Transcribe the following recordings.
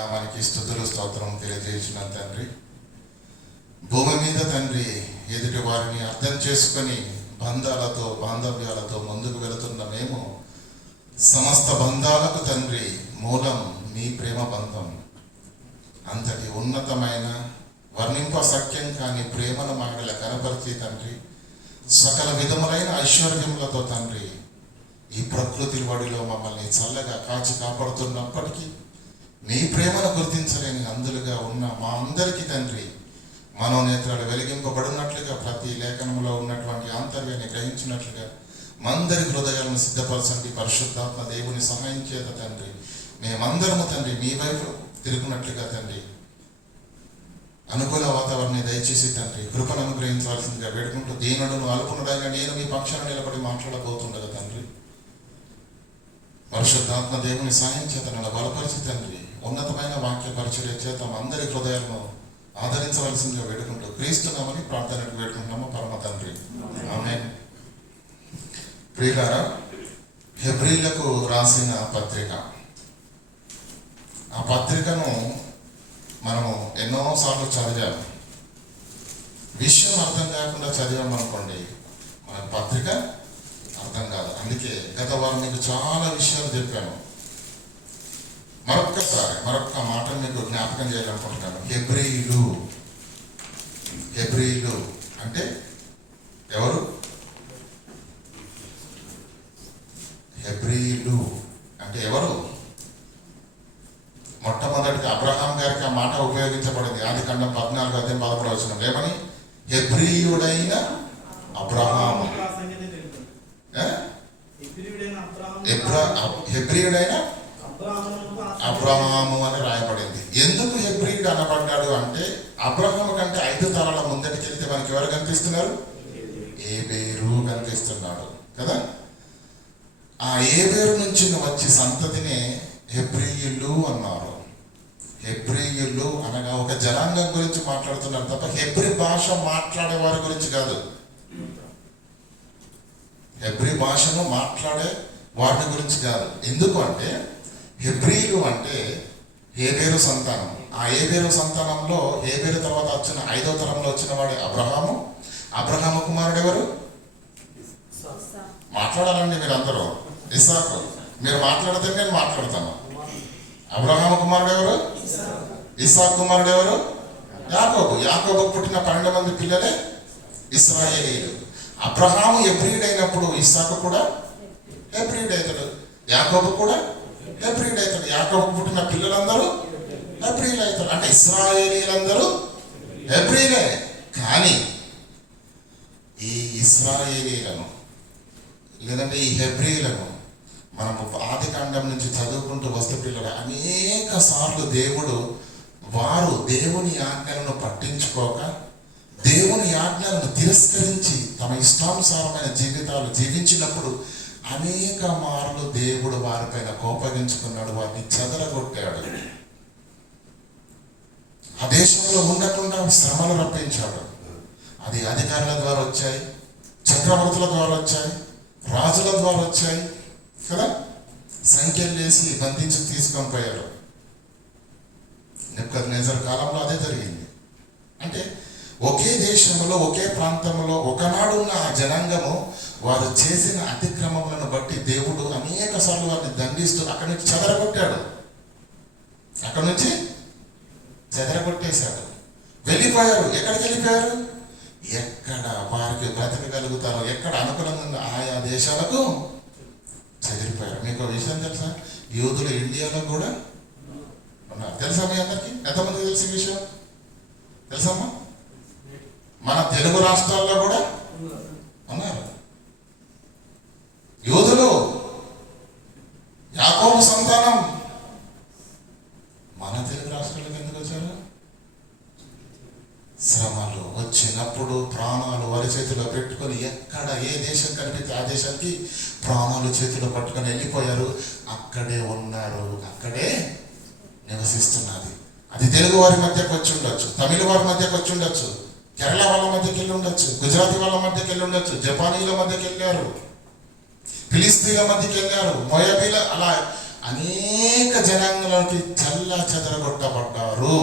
నామానికి స్తుతులు స్తోత్రం తెలియజేసిన తండ్రి, భూమి మీద తండ్రి ఎదుటి వారిని అర్థం చేసుకొని బంధాలతో బాంధవ్యాలతో ముందుకు వెళుతున్న మేము, సమస్త బంధాలకు తండ్రి మూలం నీ ప్రేమ బంధం. అంతటి ఉన్నతమైన వర్ణింప సఖ్యం కాని ప్రేమను మాటల కనపరిచి తండ్రి, సకల విధములైన ఐశ్వర్యములతో తండ్రి ఈ ప్రకృతి వడిలో మమ్మల్ని చల్లగా కాచి కాపాడుతున్నప్పటికీ నీ ప్రేమను గుర్తించలేని అందులుగా ఉన్న మా అందరికీ తండ్రి మనోనేత్రాలు వెలిగింపబడినట్లుగా, ప్రతి లేఖనంలో ఉన్నటువంటి ఆంతర్యాన్ని గ్రహించినట్లుగా మందరి హృదయాలను సిద్ధపరచండి. పరిశుద్ధాత్మ దేవుని సహాయం చేత తండ్రి మేమందరము తండ్రి మీ వైపు తిరుగునట్లుగా తండ్రి అనుకూల వాతావరణాన్ని దయచేసి తండ్రి కృపను అనుగ్రహించాల్సిందిగా వేడుకుంటూ, దీనుడును అల్పునుడైన నేను మీ పక్షాన నిలబడి మాట్లాడబోతుండగా తండ్రి పరిశుద్ధాత్మ దేవుని సాయం చేత నన్ను బలపరిచి తండ్రి ఉన్నతమైన వాక్య పరిచర్య చేత అందరి హృదయాలను ఆదరించవలసిందిగా వేడుకుంటూ క్రీస్తున్నామని ప్రార్థనకు వేడుకుంటున్నాము పరమ తండ్రి, ఆమేన్. ప్రియులారా, హెబ్రీలకు రాసిన పత్రిక, ఆ పత్రికను మనము ఎన్నోసార్లు చదివాము. విషయం అర్థం కాకుండా చదివామనుకోండి మన పత్రిక అర్థం కాదు. అందుకే గత వారం మీకు చాలా విషయాలు చెప్పాను. మరొక్క మాట మీకు జ్ఞాపకం చేయాలనుకుంటున్నాను. హెబ్రీలు అంటే ఎవరు? హెబ్రీలు అంటే ఎవరు? మొట్టమొదటిగా అబ్రహాం గారికి ఆ మాట ఉపయోగించబడింది. ఆదికాండం 14:11 ఏమని? హెబ్రీయుడైన అబ్రహాము. హెబ్రీయుడైన అబ్రహాము అని రాయబడింది. ఎందుకు హెబ్రీయుడు అనబడ్డాడు అంటే, అబ్రహాము కంటే 5 తరాల ముందటికి వెళ్తే మనకి ఎవరు కనిపిస్తున్నారు? ఏబేరు కనిపిస్తున్నాడు కదా. ఆ ఏబేరు నుంచి వచ్చి సంతతినే హెబ్రీయులు అన్నారు. హెబ్రీయులు అనగా ఒక జనాంగం గురించి మాట్లాడుతున్నారు తప్ప హెబ్రీ భాష మాట్లాడే వారి గురించి కాదు. హెబ్రీ భాషను మాట్లాడే వాటి గురించి కాదు. ఎందుకు అంటే హెబ్రీలు అంటే ఏబేరు సంతానం. ఆ ఏబేరు సంతానంలో ఏబేరు తర్వాత వచ్చిన 5వ తరంలో వచ్చిన వాడే అబ్రహాము. అబ్రహాము కుమారుడు ఎవరు? మాట్లాడాలండి మీరు అందరూ. ఇస్సాకు. మీరు మాట్లాడితే నేను మాట్లాడతాను. అబ్రహాము కుమారుడు ఎవరు? ఇస్సాకు కుమారుడు ఎవరు? యాకోబు. యాకోబుకు పుట్టిన 12 మంది పిల్లలే ఇశ్రాయేలీయులు. అబ్రహాము హెబ్రీయుడు అయినప్పుడు ఇస్సాకు కూడా హెబ్రీయుడు అవుతాడు, యాకోబు కూడా హెబ్రీయుడు అవుతాడు. యాకోబుకు పుట్టిన పిల్లలందరూ హెబ్రీయులు అవుతారు. అంటే ఇశ్రాయేలీలందరూ హెబ్రీయులే. కానీ ఈ ఇశ్రాయేలీలను లేదంటే ఈ హెబ్రీయులను మనము ఆదికాండం నుంచి చదువుకుంటూ వస్తే పిల్లలు అనేక సార్లు వారు దేవుని ఆజ్ఞలను పట్టించుకోక, దేవుని ఆజ్ఞలను తిరస్కరించి తమ ఇష్టానుసారమైన జీవితాలు జీవించినప్పుడు అనేక మార్లు దేవుడు వారిపైన కోపగించుకున్నాడు, వారిని చెదరగొట్టాడు. ఆ దేశంలో ఉండకుండా శ్రమలు రప్పించాడు. అది అధికారుల ద్వారా వచ్చాయి, చక్రవర్తుల ద్వారా వచ్చాయి, రాజుల ద్వారా వచ్చాయి కదా. సంఖ్యలు వేసి బంధించి తీసుకొని పోయారు. నెబుకద్నెజర్ కాలంలో అదే జరిగింది. అంటే ఒకే దేశంలో ఒకే ప్రాంతంలో ఒకనాడున్న ఆ జనాంగము వారు చేసిన అతిక్రమములను బట్టి దేవుడు అనేక సార్లు వారిని దండిస్తూ అక్కడి నుంచి చెదరగొట్టేశాడు. వెళ్ళిపోయారు. ఎక్కడికి వెళ్ళిపోయారు? ఎక్కడ వారికి బ్రతకగలుగుతారో, ఎక్కడ అనుకూలంగా ఉందో ఆయా దేశాలకు చెదిరిపోయారు. మీకు విషయం తెలుసా? యూదులు ఇండియాలో కూడా ఉన్నారు. తెలుసా మీ అందరికీ? ఎంతమంది తెలిసిన విషయం తెలుసమ్మా? మన తెలుగు రాష్ట్రాల్లో కూడా ఉన్నారు యూదులు. యాకోబు సంతానం మన తెలుగు రాష్ట్రాలకు ఎందుకు వచ్చారు? శ్రమలు వచ్చినప్పుడు ప్రాణాలు వారి చేతిలో పెట్టుకొని ఎక్కడ ఏ దేశం కనిపిస్తే ఆ దేశానికి ప్రాణాలు చేతిలో పట్టుకొని వెళ్ళిపోయారు. అక్కడే ఉన్నారు, అక్కడే నివసిస్తున్నది. అది తెలుగు వారి మధ్యకి వచ్చి ఉండొచ్చు, తమిళ వారి మధ్యకి వచ్చి ఉండొచ్చు, కేరళ వాళ్ళ మధ్యకి వెళ్ళి ఉండొచ్చు, గుజరాతీ వాళ్ళ మధ్యకి వెళ్ళి ఉండొచ్చు, జపానీల మధ్యకి వెళ్ళారు, ఫిలిస్తీన్ల మధ్యకి వెళ్ళారు, మొయాబీల అలా అనేక జనాంగంలోకి చల్ల చెదరగొట్టబడ్డారు.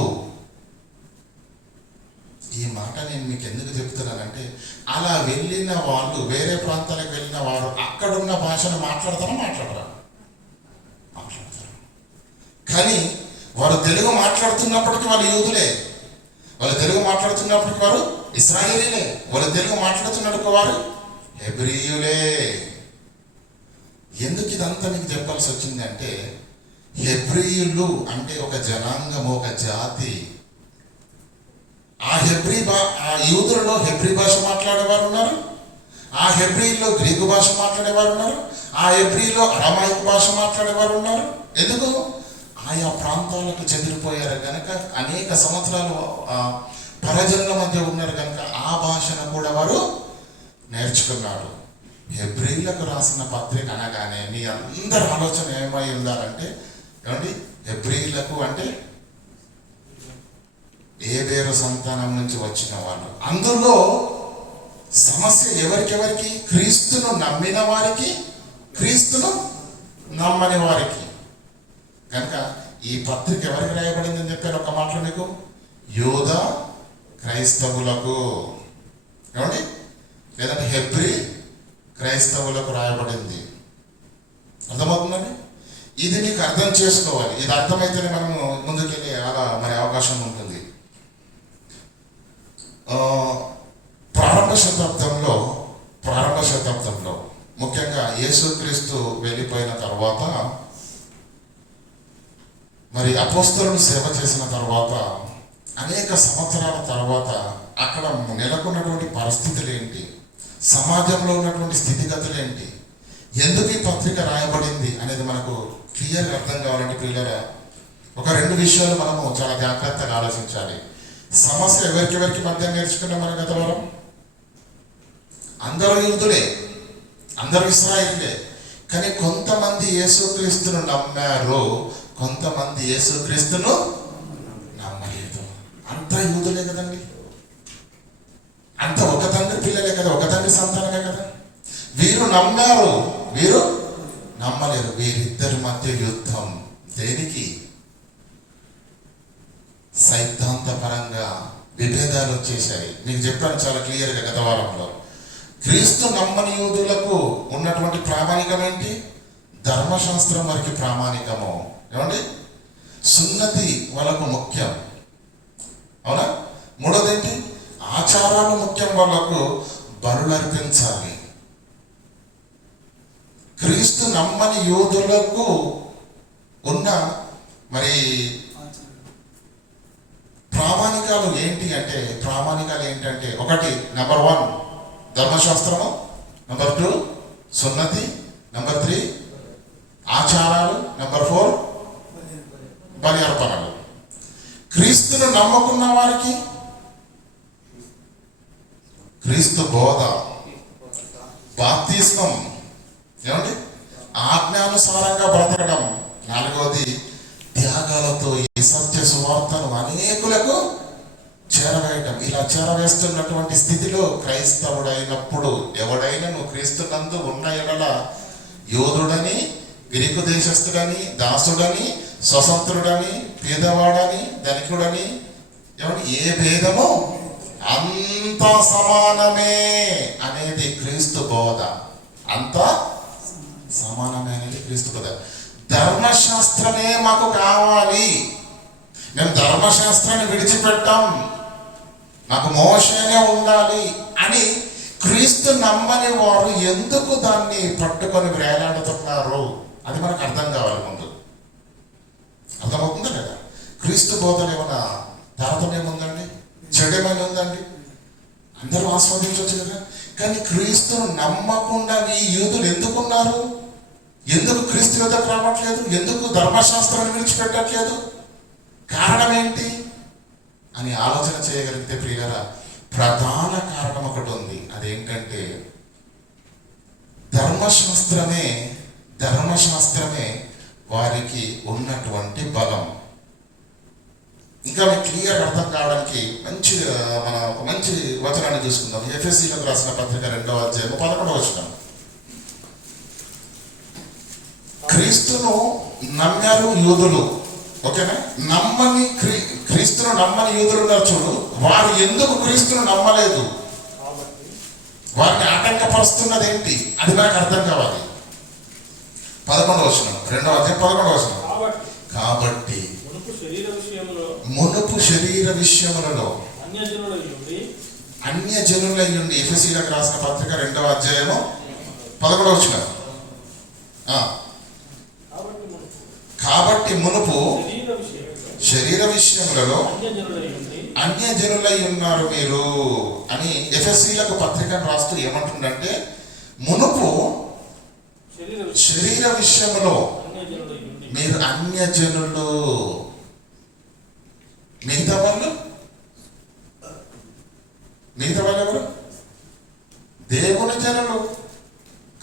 ఈ మాట నేను మీకు ఎందుకు చెప్తున్నానంటే, అలా వెళ్ళిన వాళ్ళు, వేరే ప్రాంతాలకు వెళ్ళిన వారు అక్కడున్న భాషను మాట్లాడతారా? మాట్లాడతారు. కానీ వారు తెలుగు మాట్లాడుతున్నప్పటికీ వాళ్ళు యూదులే, వాళ్ళు తెలుగు మాట్లాడుతున్నప్పటికీ వారు ఇశ్రాయేలీలే, వాళ్ళు తెలుగు మాట్లాడుతున్నప్పుడు వారు హెబ్రీయులే. ఎందుకు ఇదంతా మీకు చెప్పాల్సి వచ్చింది అంటే, హెబ్రీయులు అంటే ఒక జనాంగము, ఒక జాతి. ఆ యూదులలో హెబ్రీ భాష మాట్లాడేవారు ఉన్నారు, ఆ హెబ్రీలో గ్రీకు భాష మాట్లాడేవారు ఉన్నారు, ఆ హెబ్రీలో అరమాయిక్ భాష మాట్లాడేవారు ఉన్నారు. ఎందుకు? ఆయా ప్రాంతాలకు చెదిరిపోయారు కనుక, అనేక సంవత్సరాలు పరజనుల మధ్య ఉన్నారు కనుక ఆ భాషను కూడా వారు నేర్చుకున్నారు. హెబ్రీలకు రాసిన పత్రిక అనగానే మీ అందరి ఆలోచన ఏమై ఉండాలంటే, ఏమండి, హెబ్రీలకు అంటే ఏబేరు సంతానం నుంచి వచ్చిన వాళ్ళు. అందులో సమస్య ఎవరికెవరికి? క్రీస్తును నమ్మిన వారికి, క్రీస్తును నమ్మని వారికి. కనుక ఈ పత్రిక ఎవరికి రాయబడింది అని చెప్పాను ఒక మాటలో మీకు, యూద క్రైస్తవులకు, ఏమండి, లేదంటే హెబ్రీ క్రైస్తవులకు రాయబడింది. అర్థమవుతుందండి? ఇది మీకు అర్థం చేసుకోవాలి. ఇది అర్థమైతేనే మనము ముందుకెళ్ళి అలా మరి అవకాశం ఉంటుంది. ప్రారంభ శతాబ్దంలో ముఖ్యంగా యేసుక్రీస్తు వెళ్ళిపోయిన తర్వాత, మరి అపోస్తలులు సేవ చేసిన తర్వాత, అనేక సంవత్సరాల తర్వాత అక్కడ నెలకొన్నటువంటి పరిస్థితులు ఏంటి, సమాజంలో ఉన్నటువంటి స్థితిగతులు ఏంటి, ఎందుకు ఈ పత్రిక రాయబడింది అనేది మనకు క్లియర్గా అర్థం కావాలంటే ప్రియులారా, ఒక రెండు విషయాలు మనము చాలా జాగ్రత్తగా ఆలోచించాలి. సమస్య ఎవరికి మధ్య నేర్చుకున్నాం మన గత వారం? అందరూ యూదులే, అందరూ ఇశ్రాయేలులే. కానీ కొంతమంది యేసుక్రీస్తును నమ్మారు, కొంతమంది యేసుక్రీస్తును నమ్మలేదు. అంతా యూదులే కదండి, అంత ఒక తండ్రి పిల్లలే కదా, ఒక తండ్రి సంతానమే కదా. వీరు నమ్మారు, వీరు నమ్మలేరు. వీరిద్దరి మధ్య యుద్ధం. దేనికి? సైద్ధాంతపరంగా విభేదాలు వచ్చేసాయి. మీకు చెప్పాను చాలా క్లియర్గా గత వారంలో. క్రీస్తు నమ్మని యూదులకు ఉన్నటువంటి ప్రామాణికం ఏంటి? ధర్మశాస్త్రం వారికి ప్రామాణికము. ఏమండి? సున్నతి వాళ్ళకు ముఖ్యం, అవునా? మూడోది ఏంటి? ఆచారాలు ముఖ్యం, వాళ్ళకు బలులు అర్పించాలి. క్రీస్తు నమ్మని యూదులకు ఉన్న మరి ప్రామాణికాలు ఏంటంటే, ఒకటి నెంబర్ 1 ధర్మశాస్త్రము, నెంబర్ 2 సున్నతి, నెంబర్ 3 ఆచారాలు, నెంబర్ 4 బలి అర్పణలు. క్రీస్తును నమ్మకున్న వారికి క్రీస్తు బోధ, బాప్తిస్మం, ఏమండి, ఆజ్ఞానుసారంగా బ్రతకడం. 4వది త్యాగాలతో ఈ సత్య సువార్తను అనేకులకు చేరవేయటం. ఇలా చేరవేస్తున్నటువంటి స్థితిలో క్రైస్తవుడైనప్పుడు ఎవడైనా నువ్వు క్రీస్తునందు ఉన్న ఎడల యోధుడని, గ్రీకు దేశస్థుడని, దాసుడని, స్వతంత్రుడని, పేదవాడని, ధనికుడని, ఏమంటే ఏ భేదము, అంతా సమానమే అనేది క్రీస్తు బోధ. అంతా సమానమే అనేది క్రీస్తు బోధ. ధర్మశాస్త్రమే మాకు కావాలి, మేము ధర్మశాస్త్రాన్ని విడిచిపెట్టాం, నాకు మోషేనే ఉండాలి అని క్రీస్తు నమ్మని వారు ఎందుకు దాన్ని పట్టుకొని వేలాడుతున్నారు? అది మనకు అర్థం కావాలి. ముందు అర్థమవుతుందా లేదా? క్రీస్తు బోధన ఏమన్నా తారతమ్యం ఉందండి? చెడేమైనా ఉందండి? అందరూ ఆస్వాదించవచ్చు కదా. కానీ క్రీస్తును నమ్మకుండా ఈ యూదులు ఎందుకున్నారు? ఎందుకు క్రీస్తు యొద్దకు రావట్లేదు? ఎందుకు ధర్మశాస్త్రాన్ని విడిచిపెట్టట్లేదు? కారణం ఏంటి అని ఆలోచన చేయగలిగితే ప్రియులారా, ప్రధాన కారణం ఒకటి ఉంది. అదేంటంటే ధర్మశాస్త్రమే వారికి ఉన్నటువంటి బలం. ఇంకా మీకు క్లియర్ అర్థం కావడానికి ఒక మంచి వచనాన్ని చూసుకుందాం. ఎఫెసీలకు రాసిన పత్రిక 2వ అధ్యాయం 11వ వచనం. క్రీస్తును నమ్మారు యూదులు, ఓకేనా? నమ్మని క్రీస్తును నమ్మని యూదులు ఉన్నారు చూడు, వారు ఎందుకు క్రీస్తును నమ్మలేదు? వారిని ఆటంకపరుస్తున్నది ఏంటి? అది నాకు అర్థం కావాలి. 11వ వచనం, 2వ అధ్యాయం 11వ వచనం. కాబట్టి మునుపు శరీర విషయములలో అన్యజనులయ్యుండి, ఎఫెసీయులకు రాసిన పత్రిక 2వ అధ్యాయము 11వ వచనం. కాబట్టి మునుపు శరీర విషయములలో అన్యజనులై ఉన్నారు మీరు అని ఎఫెసీయులకు పత్రికను రాస్తూ ఏమంటుందంటే, మునుపు శరీర విషయములో మీరు అన్యజనులు. మిగతా వాళ్ళు ఎవరు? దేవుని జనులు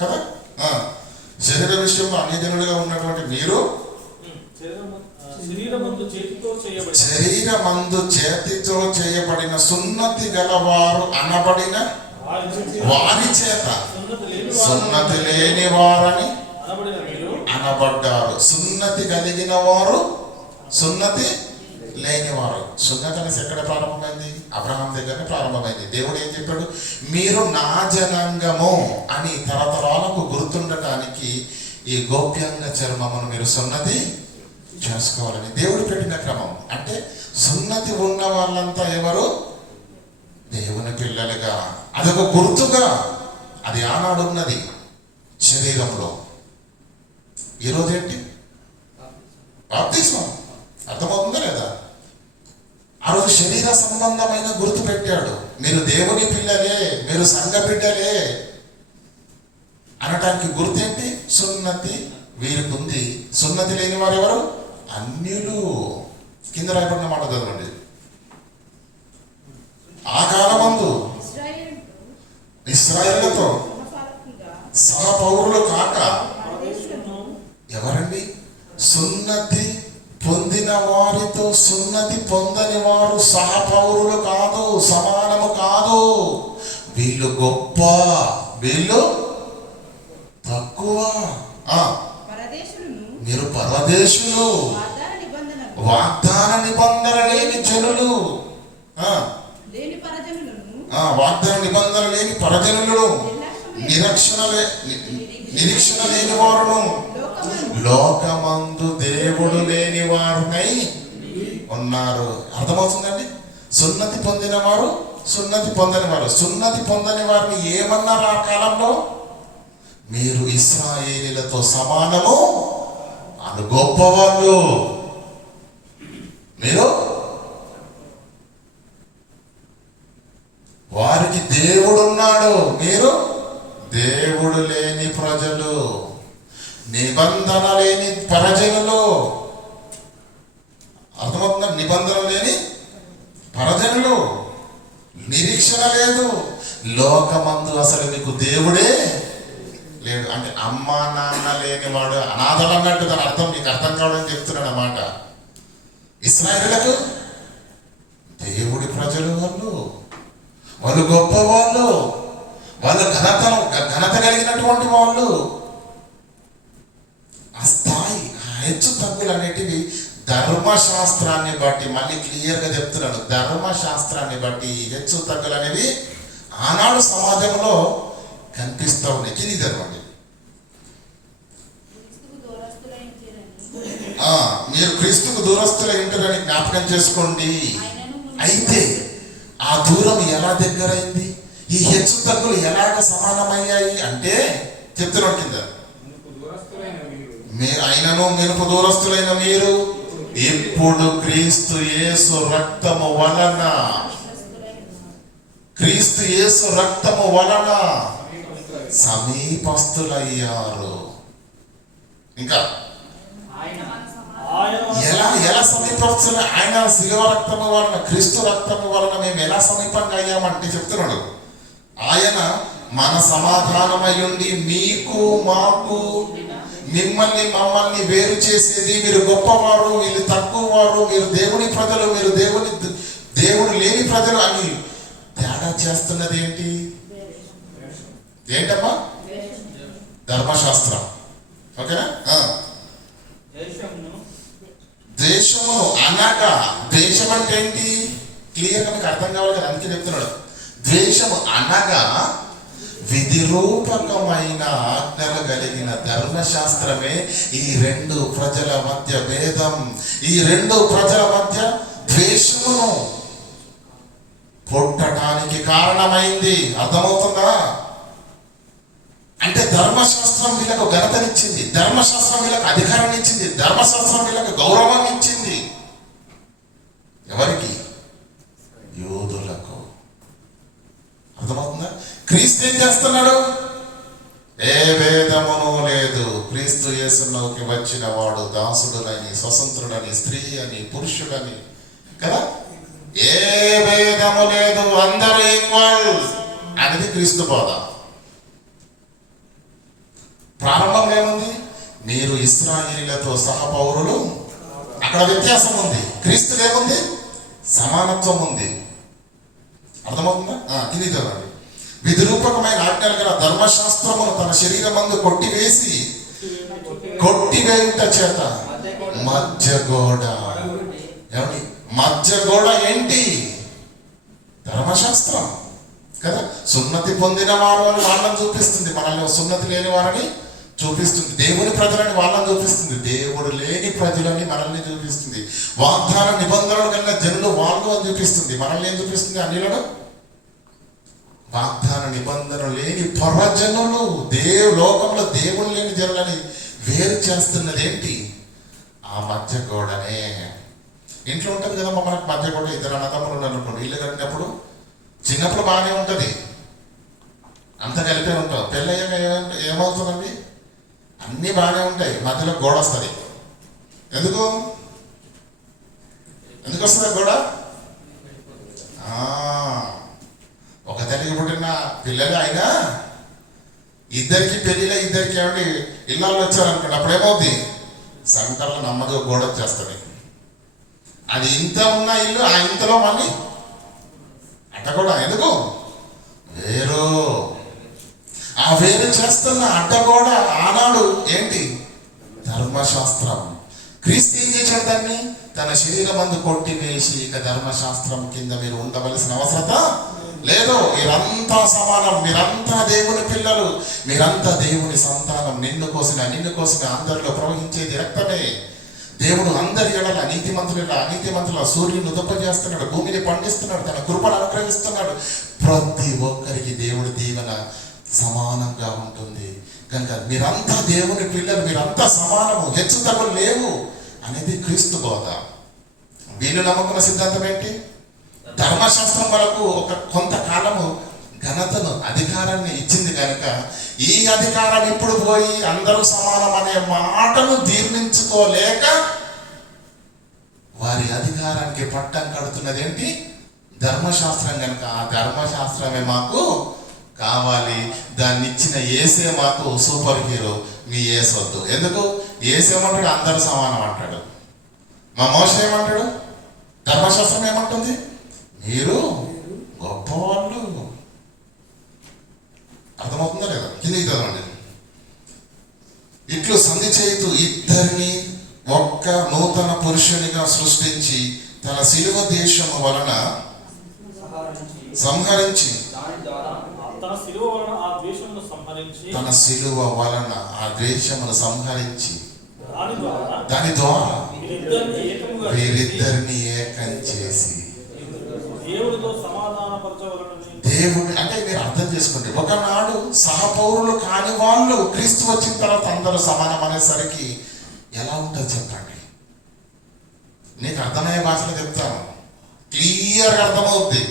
కదా. శరీర విషయంలో అన్యజనులుగా ఉన్నటువంటి మీరు శరీరమందు చేతితో చేయబడిన సున్నతి గలవారు అనబడిన వారి చేత సున్నతి లేని వారని అనబడ్డారు. సున్నతి కలిగిన వారు, సున్నతి లేనివారు. సున్నతి అనేసి ఎక్కడ ప్రారంభమైంది? అబ్రహాం దగ్గరనే ప్రారంభమైంది. దేవుడు ఏం చెప్పాడు? మీరు నా జనాంగము అని తరతరాలకు గుర్తుండటానికి ఈ గోప్యాంగ చర్మమును మీరు సున్నతి చేసుకోవాలని దేవుడు పెట్టిన క్రమం. అంటే సున్నతి ఉన్న వాళ్ళంతా ఎవరు? దేవుని పిల్లలుగా. అదొక గుర్తుగా, అది ఆనాడున్నది శరీరంలో. ఈరోజు ఏంటి? బాప్తిస్మం. అర్థమవుతుందా లేదా? ఆ రోజు శరీర సంబంధమైన గుర్తు పెట్టాడు. మీరు దేవుని పిల్లలే, మీరు సంఘ బిడ్డలే అనటానికి గుర్తు ఏంటి? సున్నతి వీరికి ఉంది. సున్నతి లేని వారు ఎవరు? అన్యులు. కింద రాయబడిన మాట చదవండి. ఆ కాలమందు ఇశ్రాయేలుతో సహ పౌరులు కాక ఎవరండి? సున్నతి పొందిన వారితో సున్నతి పొందని వారు సహ పౌరులు కాదు, సమానము కాదు. వీళ్ళు గొప్ప, వీళ్ళు తక్కువ. మీరు పరదేశులు, వాగ్దాన నిబంధన లేని జనులు, వాగ్దాన నిబంధన లేని పరజనులు, నిరీక్షణ లేని వారును, లోకమందు దేవుడు లేని వారునై ఉన్నారు. అర్థమవుతుందండి? సున్నతి పొందిన వారు, సున్నతి పొందని వారు. సున్నతి పొందని వారిని ఏమన్నారు ఆ కాలంలో? మీరు ఇశ్రాయేలీలతో సమానము అను గొప్పవాళ్ళు. మీరు వారికి దేవుడున్నాడు, మీరు దేవుడు లేని ప్రజలు, నిబంధన లేని పరజనులు. అర్థమవుతుందా? నిబంధన లేని పరజనులు, నిరీక్షణ లేదు. లోకమందు అసలు మీకు దేవుడే లేడు. అంటే అమ్మా నాన్న లేనివాడు అనాథలు అన్నట్టు దాని అర్థం మీకు అర్థం కావడం చెప్తున్నాడు అన్నమాట. ఇశ్రాయేలులకు దేవుడి ప్రజలు, వాళ్ళు గొప్పవాళ్ళు, వాళ్ళు ఘనత కలిగినటువంటి వాళ్ళు. ఆ స్థాయి, ఆ హెచ్చు తగ్గులు అనేటివి ధర్మశాస్త్రాన్ని బట్టి, మళ్ళీ క్లియర్గా చెప్తున్నాడు, ధర్మశాస్త్రాన్ని బట్టి హెచ్చు తగ్గులు అనేవి ఆనాడు సమాజంలో కనిపిస్తూ ఉన్నాయి. ఇది చదవండి. మీరు క్రీస్తుకు దూరస్తులై ఉంటారని జ్ఞాపకం చేసుకోండి. అయితే ఆ దూరం ఎలా దగ్గరైంది? ఈ హెచ్చు తగ్గులు ఎలాగ సమానమయ్యాయి అంటే చెప్తున్నాడు కింద, అయినను మెరుపు దూరస్తులైన మీరు ఇప్పుడు క్రీస్తు యేసు రక్తము వలన, క్రీస్తు యేసు రక్తము వలన సమీపస్తులయ్యారు. ఇంకా ఎలా సమీపస్తులు? ఆయన శిలువ రక్తము వలన, క్రీస్తు రక్తము వలన మేము ఎలా సమీపంగా అయ్యామంటే చెప్తున్నాడు, ఆయన మన సమాధానమయ్యుండి మీకు మాకు మిమ్మల్ని మమ్మల్ని వేరు చేసేది. మీరు గొప్పవారు, వీళ్ళు తక్కువ వారు, మీరు దేవుని ప్రజలు, మీరు దేవుడు లేని ప్రజలు అని తేడా చేస్తున్నది ఏంటి? ఏంటమ్మా? ధర్మశాస్త్రం. ఓకేనా? ద్వేషమును అనగా, ద్వేషం అంటే ఏంటి? క్లియర్గా మీకు అర్థం కావాలి కదా, అందుకే చెప్తున్నాడు. ద్వేషము అనగా విధి రూపకమైన ఆజ్ఞలు కలిగిన ధర్మశాస్త్రమే ఈ రెండు ప్రజల మధ్య భేదం, ఈ రెండు ప్రజల మధ్య ద్వేషమును పుట్టడానికి కారణమైంది. అర్థమవుతుందా? అంటే ధర్మశాస్త్రం వీళ్ళకు ఘనతనిచ్చింది, ధర్మశాస్త్రం వీళ్ళకు అధికారాన్ని ఇచ్చింది, ధర్మశాస్త్రం వీళ్ళకు గౌరవాన్ని ఇచ్చింది. ఎవరికి? యూదులకు. అర్థమవుతుందా? క్రీస్తు ఏం చేస్తున్నాడు? ఏ భేదమును లేదు, క్రీస్తు యేసులోకి వచ్చిన వాడు దాసుడునని, స్వతంత్రుడని, స్త్రీ అని, పురుషుడని కదా, ఏ భేదము లేదు, అందరూ ఈక్వల్ అనేది క్రీస్తు బోధ. ప్రారంభంగా ఏముంది? మీరు ఇశ్రాయేలీయులతో సహపౌరులు. అక్కడ వ్యత్యాసం ఉంది. క్రీస్తులో ఏముంది? సమానత్వం ఉంది. అర్థమవుతుందా? ఇది చదవండి. విధి రూపకమైన ఆజ్ఞలు గల ధర్మశాస్త్రమును తన శరీరమందు కొట్టివేయుట చేత మధ్యగోడ. ఏమండి? మధ్యగోడ ఏంటి? ధర్మశాస్త్రం కదా. సున్నతి పొందిన వారు అని వాళ్ళని చూపిస్తుంది, మనల్ని సున్నతి లేని వారని చూపిస్తుంది. దేవుని ప్రజలని వాళ్ళని చూపిస్తుంది, దేవుడు లేని ప్రజలని మనల్ని చూపిస్తుంది. వాగ్దాన నిబంధనలు కలిగిన జనులు వాళ్ళు అని చూపిస్తుంది, మనల్ని ఏం చూపిస్తుంది? అన్నిలను వాగ్దాన నిబంధనలు లేని పరజనులు, లోకంలో దేవుడు లేని జనులని వేరు చేస్తున్నది ఏంటి? ఆ మధ్య గోడనే. ఇంట్లో ఉంటుంది కదా మనకు మధ్య గోడ. ఇద్దరు అన్నదమ్ములు ఉన్నారు అనుకోండి, ఇల్లు కట్టినప్పుడు చిన్నప్పుడు బాగానే ఉంటుంది, అంత కలిపే ఉంటాం. పెళ్ళయ్యాక ఏమవుతుందండి? అన్నీ బాగానే ఉంటాయి, మధ్యలో గోడ వస్తుంది. ఎందుకు వస్తుంది గోడ? ఒక తల్లికి పుట్టిన పిల్లలు అయినా ఇద్దరికి పెళ్ళిలో ఇద్దరికి ఏమండి ఇళ్ళల్లో వచ్చారనుకోండి, అప్పుడేమవుద్ది? సంకల్లో నమ్మదు గోడ వచ్చేస్తుంది. అది ఇంత ఉన్న ఇల్లు ఆ ఇంతలో మళ్ళీ అట్ట కూడా ఎందుకు వేరు? ఆ వేరు చేస్తున్న అడ్డగోడ ఆనాడు ఏంటి? ధర్మశాస్త్రం. క్రీస్తు ఏం చేశాడు? దాన్ని తన శరీరమందు కొట్టివేసి, ఇక ధర్మశాస్త్రం కింద మీరు ఉండవలసిన అవసరత లేదు, మీరంతా సమానం, మీరంతా దేవుని పిల్లలు, మీరంతా దేవుని సంతానం. నిన్ను కోసిన అందరిలో ప్రవహించేది రక్తమే. దేవుడు అందరి ఎడల అనీతిమంతుల సూర్యుని ఉదప్పజేస్తున్నాడు, భూమిని పండిస్తున్నాడు, తన కృపను అనుగ్రహిస్తున్నాడు. ప్రతి ఒక్కరికి దేవుడి దీవెన సమానంగా ఉంటుంది. కనుక మీరంతా దేవుని పిల్లలు, మీరంతా సమానము, హెచ్చుతగ్గులు లేవు అనేది క్రీస్తు బోధ. వీళ్ళు నమ్ముకున్న సిద్ధాంతం ఏంటి? ధర్మశాస్త్రం వరకు ఒక కొంతకాలము ఘనతను, అధికారాన్ని ఇచ్చింది కనుక ఈ అధికారం ఇప్పుడు పోయి అందరూ సమానం అనే మాటను జీర్ణించుకోలేక వారి అధికారానికి పట్టం కడుతున్నది ఏంటి? ధర్మశాస్త్రం. కనుక ఆ ధర్మశాస్త్రమే మాకు కావాలి, దాన్ని ఇచ్చిన యేసే మాకు సూపర్ హీరో. మీ యేసు వద్దు. ఎందుకు? యేసేమంటాడు అందరూ సమానం అంటాడు. మా మోషే ఏమంటాడు? ధర్మశాస్త్రం ఏమంటుంది? మీరు గొప్పవాళ్ళు. అర్థమవుతుందా లేదా? కిందికి చదవండి. ఇట్లు సంధి చేయుతూ ఇద్దరిని ఒక్క నూతన పురుషునిగా సృష్టించి తన శిలువ దేశము వలన సంహరించి, తన శిలువ వలన ఆ ద్వేషమును సంహరించి దాని ద్వారా వీరిద్దరిని ఏకం చేసి దేవుడు. అంటే మీరు అర్థం చేసుకోండి, ఒకనాడు సహపౌరులు కాని వాళ్ళు క్రీస్తు వచ్చిన తర్వాత అందరూ సమానం అనేసరికి ఎలా ఉంటుంది చెప్పండి? నీకు అర్థమయ్యే భాషలో చెప్తాను, క్లియర్గా అర్థమవుద్ది.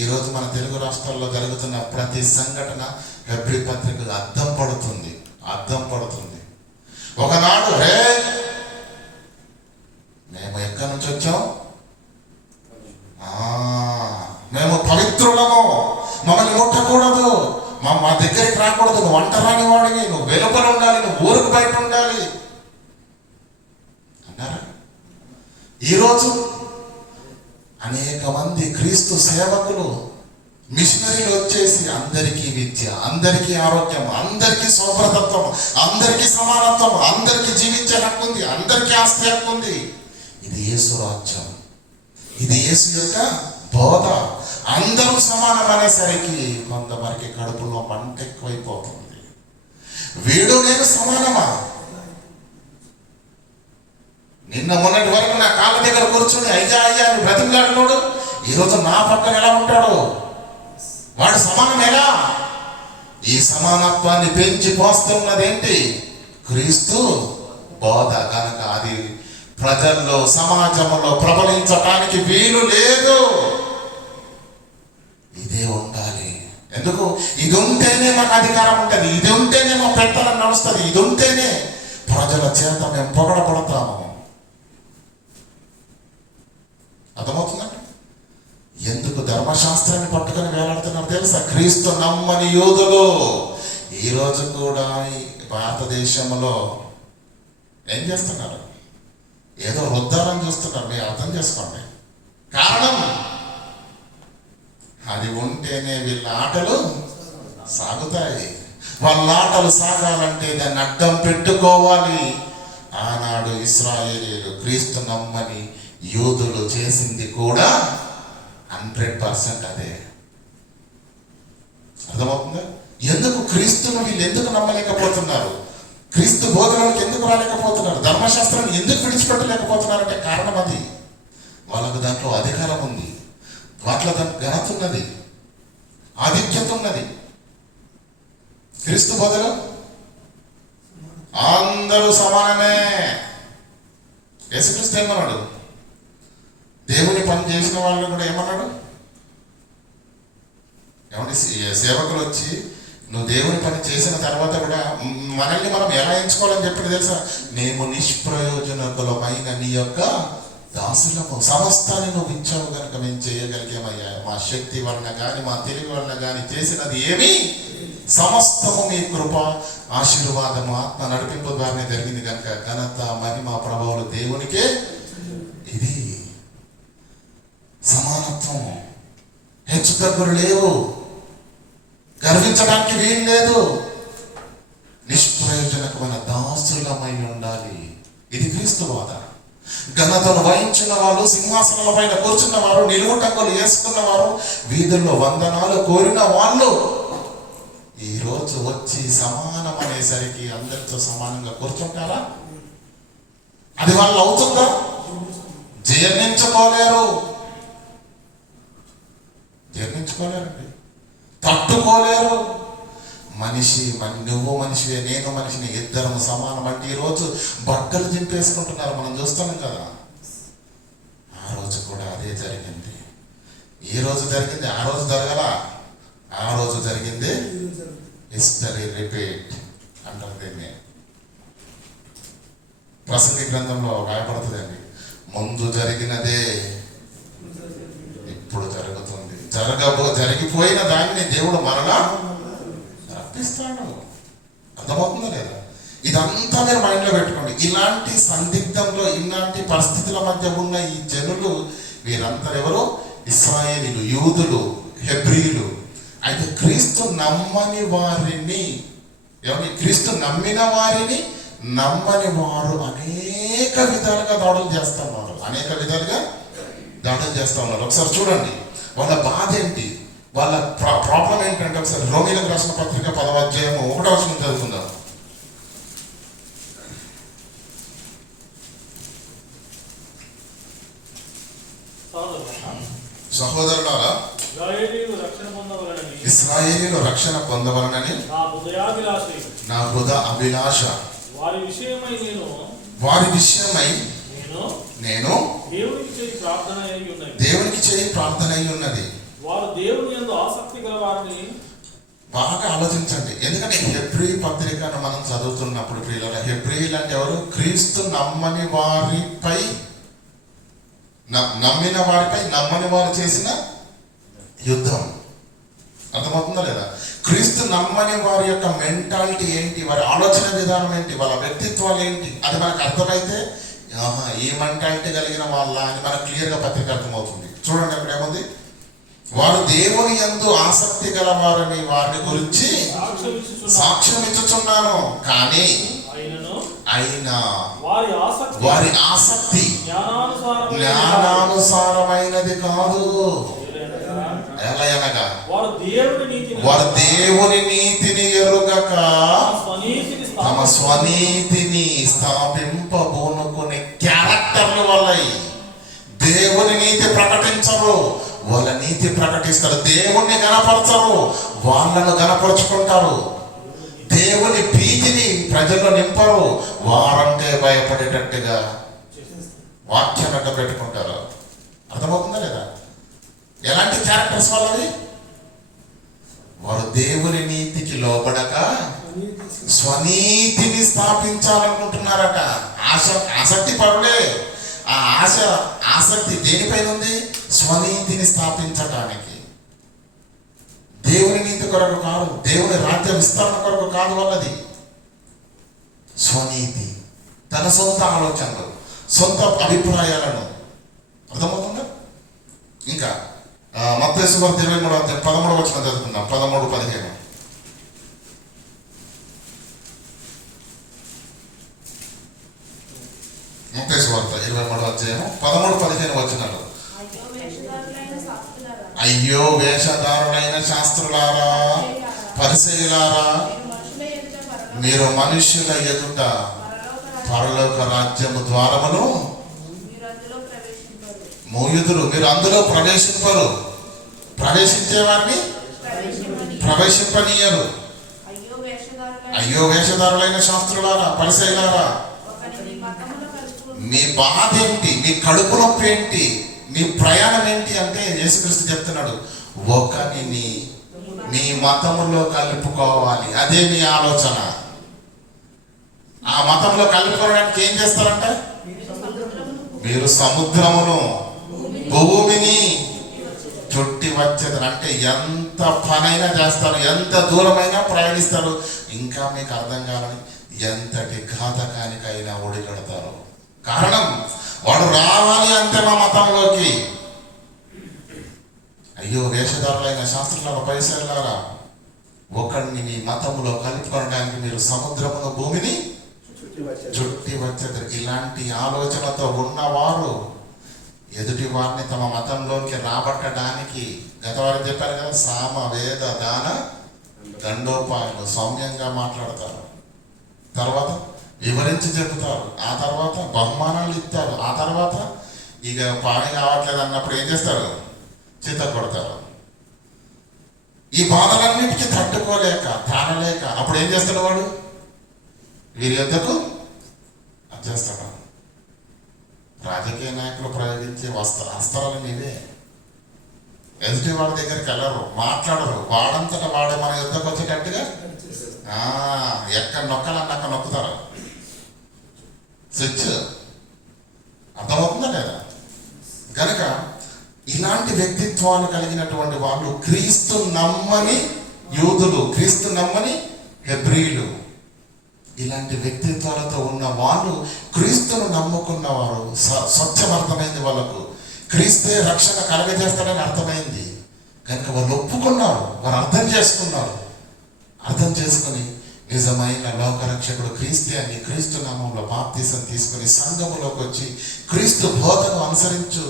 ఈరోజు మన తెలుగు రాష్ట్రాల్లో జరుగుతున్న ప్రతి సంఘటన హెబ్రీ పత్రికకు అర్థం పడుతుంది. ఒకనాడు మేము ఎక్కడి నుంచి వచ్చాం? మేము పవిత్రులము, మమ్మల్ని ముట్టకూడదు, మా దగ్గరికి రాకూడదు, నువ్వు వంట రాని వాడివి, నువ్వు వెలుపల ఉండాలి, నువ్వు ఊరికి బయట ఉండాలి అన్నారా? ఈరోజు అనేక మంది క్రీస్తు సేవకులు మిషనరీలు వచ్చేసి అందరికీ విద్య, అందరికీ ఆరోగ్యం, అందరికీ సౌభ్రతత్వం, అందరికీ సమానత్వం, అందరికీ జీవించే హక్కు ఉంది, అందరికీ ఆస్తి హక్కు ఉంది. ఇది యేసు రాజ్యం, ఇది యేసు యొక్క బోధ. అందరూ సమానం అనేసరికి కొంతమందికి కడుపులో మంట ఎక్కువైపోతుంది. వీడు నేను సమానమా? నిన్న మొన్నటి వరకు నా కాళ్ళ దగ్గర కూర్చొని అయ్యా అయ్యా అని బ్రతిమలాడినోడు ఈరోజు నా పక్కన ఎలా ఉంటాడు? వాడు సమానం ఎలా? ఈ సమానత్వాన్ని పెంచి పోస్తున్నదేంటి? క్రీస్తు బోధ. కనుక అది ప్రజల్లో, సమాజంలో ప్రబలించడానికి వీలు లేదు. ఇదే ఉండాలి. ఎందుకు? ఇది ఉంటేనే మాకు అధికారం ఉంటుంది, ఇది ఉంటేనే మా పెట్టాలని నడుస్తుంది, ఇది ఉంటేనే ప్రజల చేత మేము పొగడపడతాము. అర్థమవుతుందండి? ఎందుకు ధర్మశాస్త్రాన్ని పట్టుకొని వేలాడుతున్నారు తెలుసా? క్రీస్తు నమ్మని యూదులు ఈరోజు కూడా ఈ భారతదేశంలో ఏం చేస్తున్నారు? ఏదో రుద్దాలని చూస్తున్నారు. మీరు అర్థం చేసుకోండి. కారణం అది ఉంటేనే వీళ్ళ ఆటలు సాగుతాయి. వాళ్ళ ఆటలు సాగాలంటే దాన్ని అడ్డం పెట్టుకోవాలి. ఆనాడు ఇశ్రాయేలీయులు క్రీస్తు నమ్మని యూదులు చేసింది కూడా 100% అదే. అర్థమవుతుందా? ఎందుకు క్రీస్తును వీళ్ళు ఎందుకు నమ్మలేకపోతున్నారు? క్రీస్తు బోధనలకు ఎందుకు రాలేకపోతున్నారు? ధర్మశాస్త్రాన్ని ఎందుకు విడిచిపెట్టలేకపోతున్నారంటే కారణం అది. వాళ్ళకు దాంట్లో అధికారం ఉంది, వాటిలో దాంట్లో ఘనత ఉన్నది, ఆధిక్యత ఉన్నది. క్రీస్తు బోధన అందరూ సమానమే. యేసుక్రీస్తు ఏమన్నాడు? దేవుని పని చేసిన వాళ్ళు కూడా ఏమన్నాడు? ఏమంటే సేవకులు వచ్చి నువ్వు దేవుని పని చేసిన తర్వాత కూడా మనల్ని మనం ఎలా ఎంచుకోవాలని చెప్పి తెలుసా? మేము నిష్ప్రయోజనకులమైన నీ యొక్క దాసులము, సమస్తాన్ని నువ్వు ఇచ్చావు కనుక మేము చేయగలిగామయ్యా. మా శక్తి వలన కానీ మా తెలివి వలన కానీ చేసినది ఏమి? సమస్తము మీ కృప, ఆశీర్వాదము, ఆత్మ నడిపింపు ద్వారానే జరిగింది కనుక ఘనత, మహిమ, ప్రభావాలు దేవునికే. ఇది సమానత్వం. హెచ్చు తగ్గులు లేవు, గర్వించడానికి వీలు లేదు. నిష్ప్రయోజనకమైన దాసులమై ఉండాలి. ఇది క్రీస్తు బోధ. ఘనతను వహించిన వాళ్ళు, సింహాసనాల పైన కూర్చున్న వారు, నిలువు టంగులు వేసుకున్న వారు, వీధుల్లో వందనాలు కోరిన వాళ్ళు ఈరోజు వచ్చి సమానం అనేసరికి అందరితో సమానంగా కూర్చుంటారా? అది వాళ్ళు అవుతుందా? జీర్ణించుకోలేరు, జీర్ణించుకోలేరండి, తట్టుకోలేరు. మనిషి నువ్వు మనిషివే, నేను మనిషిని, ఇద్దరం సమానం అంటే ఈరోజు బట్టలు చింపేసుకుంటున్నారు. మనం చూస్తున్నాం కదా. ఆ రోజు కూడా అదే జరిగింది. ఈ రోజు జరిగింది, ఆ రోజు జరగల. ఆ రోజు జరిగింది. హిస్టరీ రిపీట్ అంటారు దీన్ని. ప్రసంగి గ్రంథంలో రాయబడుతుందండి, ముందు జరిగినదే ఇప్పుడు జరుగుతుంది, జరిగిపోయిన దాన్ని దేవుడు మరలా రప్పిస్తాడు. అర్థమవుతుందా లేదా? ఇదంతా మీరు మైండ్లో పెట్టుకోండి. ఇలాంటి సందిగ్ధంలో, ఇలాంటి పరిస్థితుల మధ్య ఉన్న ఈ జనులు, వీరందరూ ఎవరు? ఇశ్రాయేలీయులు, యూదులు, హెబ్రీయులు. అయితే క్రీస్తు నమ్మని వారిని, క్రీస్తు నమ్మిన వారిని నమ్మని వారు అనేక విధాలుగా దాడులు చేస్తా ఉన్నారు, అనేక విధాలుగా దాడులు చేస్తా ఉన్నారు. ఒకసారి చూడండి వాళ్ళ బాధ ఏంటి, వాళ్ళ ప్రాబ్లం ఏంటంటే ఒకసారి రోమీయులకు రాసిన పత్రిక 10వ అధ్యాయము 1వ వచనం చదువుకుందాం. సహోదరులారా, ఇశ్రాయేలీయులు రక్షణ పొందవలనని నా హృదయ అభిలాష, వారి విషయమై నేను దేవునికి చేయి ప్రార్థన అయి ఉన్నది. వారు దేవుని యందు ఆసక్తి గలవారని బాగా ఆలోచించండి. ఎందుకంటే హెబ్రీ పత్రికను మనం చదువుతున్నప్పుడు ప్రియులారా, హెబ్రీయులు అంటే ఎవరు? క్రీస్తు నమ్మని వారిపై, నమ్మిన వారిపై నమ్మని వారు చేసిన యుద్ధం. అర్థమవుతుందా లేదా? క్రీస్తు నమ్మని వారి యొక్క మెంటాలిటీ ఏంటి, వారి ఆలోచన విధానం ఏంటి, వాళ్ళ వ్యక్తిత్వాలు ఏంటి, అది మనకు అర్థమైతే ఈ మెంటాలిటీ కలిగిన వాళ్ళ అని మనకు క్లియర్గా పత్రిక అర్థమవుతుంది. చూడండి అక్కడ ఏముంది? వారు దేవుని యందు ఆసక్తి గల వారిని వారిని గురించి సాక్ష్యం ఇచ్చుచున్నాను. కానీ అయినా వారి ఆసక్తి జ్ఞానానుసారమైనది కాదు. ఎలా అనగా వారు దేవుని నీతిని ఎరుగక తమ స్వనీతిని స్థాపింపబోనుకునే క్యారెక్టర్ల వల్ల దేవుని నీతి ప్రకటించరు. వాళ్ళ నీతి ప్రకటిస్తారు, దేవుణ్ణి గణపరచరు, వాళ్ళను గణపరుచుకుంటారు. దేవుని భీతిని ప్రజల్లో నింపరు, వారంటే భయపడేటట్టుగా వాక్యం అడ్డ పెట్టుకుంటారు. అర్థమవుతుందా లేదా? ఎలాంటి క్యారెక్టర్స్ వాళ్ళవి? వారు దేవుని నీతికి లోబడక స్వనీతిని స్థాపించాలనుకుంటున్నారట. ఆసక్తి పరులే. ఆ ఆసక్తి దేనిపైన ఉంది? స్వనీతిని స్థాపించటానికి. దేవుని నీతి కొరకు కాదు, దేవుని రాజ్య విస్తరణ కొరకు కాదు వాళ్ళది. స్వనీతి, తన సొంత ఆలోచనలు, సొంత అభిప్రాయాలను. అర్థమవుతుందా? ఇంకా మత్తయి సువార్త 23వ వచనం చదువుకుందాం. 13-15. మత్తయి సువార్త 23వ అధ్యాయం 13-15 వచనాలు. అయ్యో వేషధారులైన శాస్త్రులారా, పరిసయ్యులారా, మీరు మనుష్యుల ఎదుట పరలోక రాజ్యము ద్వారమును మూయుదురు, మీరు అందులో ప్రవేశింపరు. ప్రవేశించే వారిని ప్రవేశింపనీయరు. అయ్యో వేషధారులైన శాస్త్రులారా, పరిసయ్యులారా, మీ బాధ ఏంటి? మీ కడుపు నొప్పి ఏంటి? మీ ప్రయాణం ఏంటి అంటే యేసుక్రీస్తు చెప్తున్నాడు, ఒకరిని మీ మతములో కలుపుకోవాలి. అదే మీ ఆలోచన. ఆ మతంలో కలుపుకోవడానికి ఏం చేస్తారంట? మీరు సముద్రమును భూమిని చుట్టి వచ్చేది. అంటే ఎంత పనైనా చేస్తారు, ఎంత దూరమైనా ప్రయాణిస్తారు. ఇంకా మీకు అర్థం కాలని ఎంతటి ఘాతకానికైనా ఒడిగడతారు. కారణం, వాడు రావాలి అంతే మా మతంలోకి. అయ్యో వేషధారులైన శాస్త్రులారా, పరిసయ్యులారా, ఒకరిని మీ మతంలో కలుపుకోవడానికి మీరు సముద్రమును భూమిని చుట్టి వచ్చేది. ఇలాంటి ఆలోచనతో ఉన్నవారు ఎదుటి వారిని తమ మతంలోకి రాబట్టడానికి, గతవారు చెప్పారు కదా, సామ వేద దాన దండోపాయాలు సౌమ్యంగా మాట్లాడతారు. తర్వాత వివరించి చెబుతారు. ఆ తర్వాత బహుమానాలు ఇస్తారు. ఆ తర్వాత ఇక పని కావట్లేదు అన్నప్పుడు ఏం చేస్తారు? చిత్త కొడతారు. ఈ బాధలన్నిటికీ తట్టుకోలేక తానలేక అప్పుడు ఏం చేస్తాడు వాడు? వీరి యొద్దకు వచ్చేస్తాడు. రాజకీయ నాయకులు ప్రయోగించే అస్త్రాలు ఇవే. ఎదుటి వాడి దగ్గరికి వెళ్ళరు, మాట్లాడరు. వాడంతటా వాడే మన యుద్ధకు వచ్చేటట్టుగా ఎక్కడ నొక్కాలన్న అక్కడ నొక్కుతారు. స్విచ్. అర్థమవుతుందా లేదా? కనుక ఇలాంటి వ్యక్తిత్వాలు కలిగినటువంటి వాళ్ళు క్రీస్తు నమ్మని యూదులు, క్రీస్తు నమ్మని హెబ్రీలు, ఇలాంటి వ్యక్తిత్వాలతో ఉన్న వాళ్ళు క్రీస్తును నమ్ముకున్నవారు. స్వచ్ఛమర్థమైంది వాళ్ళకు. క్రీస్తే రక్షణ కలగజేస్తాడని అర్థమైంది కనుక వాళ్ళు ఒప్పుకున్నారు, వారు అర్థం చేసుకున్నారు. అర్థం చేసుకుని నిజమైన లోకరక్షకుడు క్రీస్తే అని క్రీస్తు నామంలో బాప్తిసం తీసుకుని సంఘములోకి వచ్చి క్రీస్తు బోధను అనుసరించు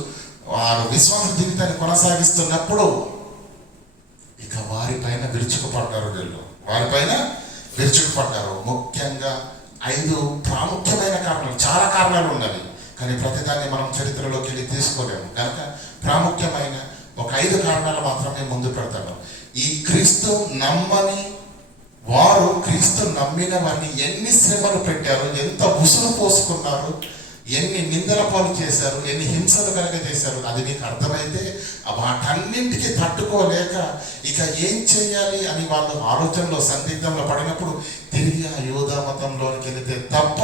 వారు విశ్వాస జీవితాన్ని కొనసాగిస్తున్నప్పుడు ఇక వారిపైన విరుచుకుపడ్డారు. వారిపైన విరుచుకుపడ్డారు. ముఖ్యంగా 5 ప్రాముఖ్యమైన కారణాలు. చాలా కారణాలు ఉన్నవి కానీ ప్రతిదాన్ని మనం చరిత్రలోకి వెళ్ళి తీసుకోలేము కనుక ప్రాముఖ్యమైన ఒక 5 కారణాలు మాత్రమే ముందు పెడతాను. ఈ క్రీస్తు నమ్మని వారు, క్రీస్తు నమ్మిన వారిని ఎన్ని శ్రమలు పెట్టారు, ఎంత ఉసురు పోసుకున్నారు, ఎన్ని నిందల పాలు చేశారు, ఎన్ని హింసలు కలగజేశారు. అది మీకు అర్థమైతే వాటన్నింటికి తట్టుకోలేక ఇక ఏం చేయాలి అని వాళ్ళు ఆలోచనలో సందిగ్ధంలో పడినప్పుడు తిరిగి ఆ యూదా మతంలోనికి వెళితే తప్ప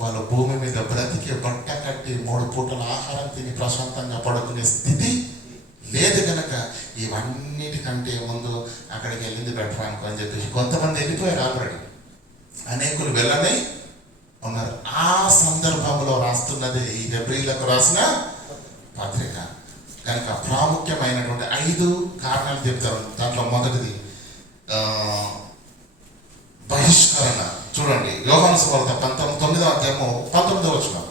వాళ్ళు భూమి మీద బ్రతికి బట్ట కట్టి 3 పూటల ఆహారం తిని ప్రశాంతంగా పడుకునే స్థితి లేదు. కనుక ఇవన్నిటికంటే ముందు అక్కడికి వెళ్ళింది బెటర్ అనుకో అని చెప్పేసి కొంతమంది వెళ్ళిపోయారు. ఆల్రెడీ అనేకులు వెళ్ళనే ఉన్నారు. ఆ సందర్భంలో రాస్తున్నదే ఈ హెబ్రీలకు రాసిన పత్రిక. కనుక ప్రాముఖ్యమైనటువంటి 5 కారణాలు చెప్తారు. దాంట్లో మొదటిది బహిష్కరణ. చూడండి, యోహాను సువార్త 9వ అధ్యాయము 19వ వచనం.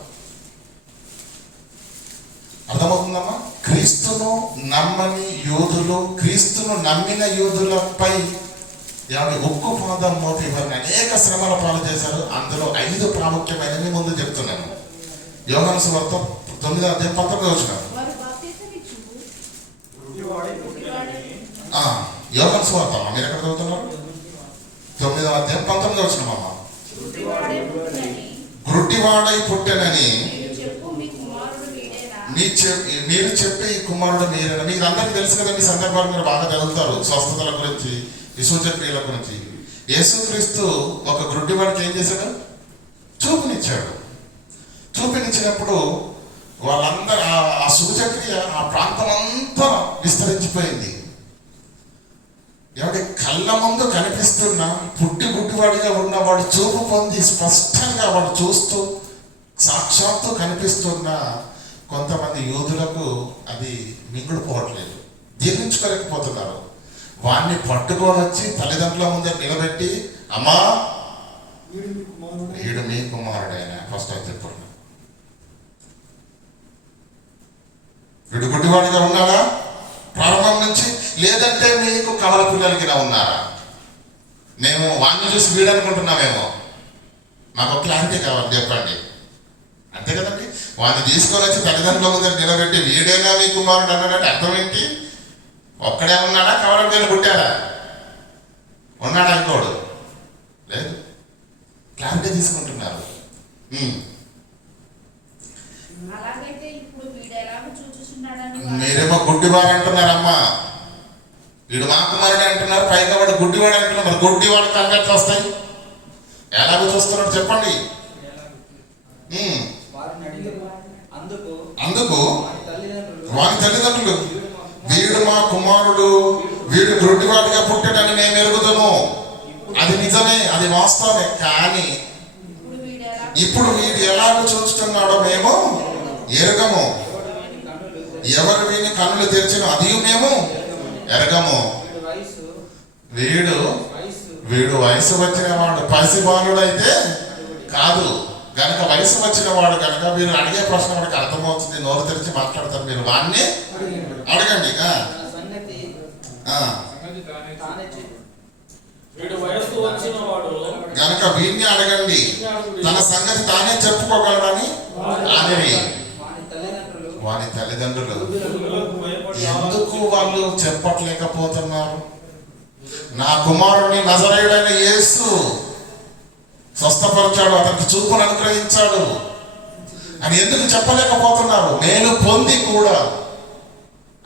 అర్థమవుతుందమ్మా? క్రీస్తును నమ్మని యోధులు, క్రీస్తును నమ్మిన యోధులపై ఉక్కు పాదం మోపి వారిని అనేక శ్రమల పాలు చేశారు. అందులో 5 ప్రాముఖ్యమైనవి ముందు చెప్తున్నాను. యోహాను సువార్త 9వ అధ్యాయం 19వ వచనం. యోహాను సువార్త మీరు ఎక్కడ చదువుతున్నారు? 9వ అధ్యాయం 19వ వచనం అమ్మా. గుడ్డివాడై పుట్టెనని మీరు చెప్పే ఈ కుమారుడు మీరేనా? మీకు అందరికీ తెలుసు కదండి, ఈ సందర్భాలు మీరు బాగా చదువుతారు, స్వస్థతల గురించి, విసూచక్రియల గురించి. యేసుక్రీస్తు ఒక గుడ్డివాడికి ఏం చేశాడు? చూపునిచ్చాడు. చూపునిచ్చినప్పుడు వాళ్ళందరూ ఆ సూచక్రియ ఆ ప్రాంతం అంతా విస్తరించిపోయింది. ఎవరి కళ్ళ ముందు కనిపిస్తున్న పుట్టి గుడ్డివాడిగా ఉన్నవాడు చూపు పొంది స్పష్టంగా వాడు చూస్తూ సాక్షాత్తు కనిపిస్తున్న కొంతమంది యూదులకు అది మింగుడుపోవట్లేదు, జీర్ణించుకోలేకపోతున్నారు. వాడిని పట్టుకొని వచ్చి తల్లిదండ్రుల ముందే నిలబెట్టి, అమ్మా వీడు మీ కుమారుడైనా ఫస్ట్ అది చెప్పండి. వీడు గుడ్డివాడిగా ఉన్నాడా ప్రారంభం నుంచి? లేదంటే మీకు కవల పిల్లలకి ఉన్నారా? మేము వాడిని చూసి వీడు అనుకుంటున్నామేమో. మాకు క్లారిటీ కావాలి, చెప్పండి. అంతే కదండి. వాడిని తీసుకొని వచ్చి తల్లిదండ్రుల ముందు నిలబెట్టి వీడైనా మీ కుమారుడు అన్నాడంటే అర్థం ఏంటి? ఒక్కడే ఉన్నాడా? కవల పిల్లలు పుట్టాడా? ఉన్నాడా ఇంకోడు? లేదు. క్లారిటీ తీసుకుంటున్నారు. మీరేమో గుడ్డివాడు అంటున్నారమ్మా, వీడు మా కుమారుడు అంటున్నారు, పైగా వాడు గుడ్డివాడు అంటున్నారు. మరి గుడ్డివాడు కళ్ళు ఎట్లా వస్తాయి? ఎలాగో చూస్తున్నాడు చెప్పండి. అందుకు వాని తల్లిదండ్రులు వీడు మా కుమారుడు, వీడు గుడ్డివాడిగా పుట్టాడని మేము ఎరుగుతాము. అది నిజమే, అది వాస్తవమే. కానీ ఇప్పుడు వీడు ఎలాగో చూస్తున్నాడో మేము ఎరగము. ఎవరు వీని కన్నులు తెరిచిన అది మేము ఎరగము. వీడు వయసు వచ్చిన వాడు పసిబాలుడు అయితే కాదు గనక, వయసు వచ్చిన వాడు కనుక మీరు అడిగే ప్రశ్న వాడికి అర్థమవుతుంది, నోరు తెరిచి మాట్లాడతారు. మీరు వాడిని అడగండి. గనక వీడిని అడగండి, తన సంగతి తానే చెప్పుకోగలడని అని. వాని తల్లిదండ్రులు ఎందుకు వాళ్ళు చెప్పట్లేకపోతున్నారు? నా కుమారుడిని నజరేయుడైన యేసు స్వస్థపరిచాడు, అతనికి చూపును అనుగ్రహించాడు అని ఎందుకు చెప్పలేకపోతున్నారు? మేలు పొంది కూడా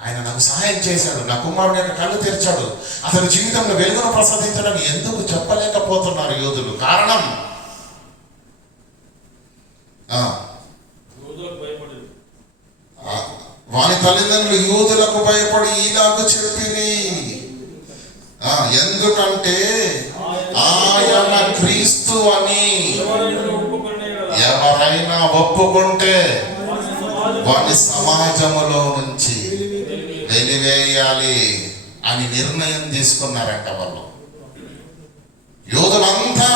ఆయన నాకు సహాయం చేశాడు, నా కుమారుని యొక్క కళ్ళు తెరిచాడు, అతని జీవితంలో వెలుగును ప్రసాదించడానికి ఎందుకు చెప్పలేకపోతున్నారు యూదులు? కారణం వాని తల్లిదండ్రులు యూదులకు భయపడి ఇలాగ చెప్పిరి. ఎందుకంటే ఆయన క్రీస్తు అని ఎవరైనా ఒప్పుకుంటే వాని సమాజములో నుంచి వెలివేయాలి అని నిర్ణయం తీసుకున్నారంట వాళ్ళు. యూదులంతా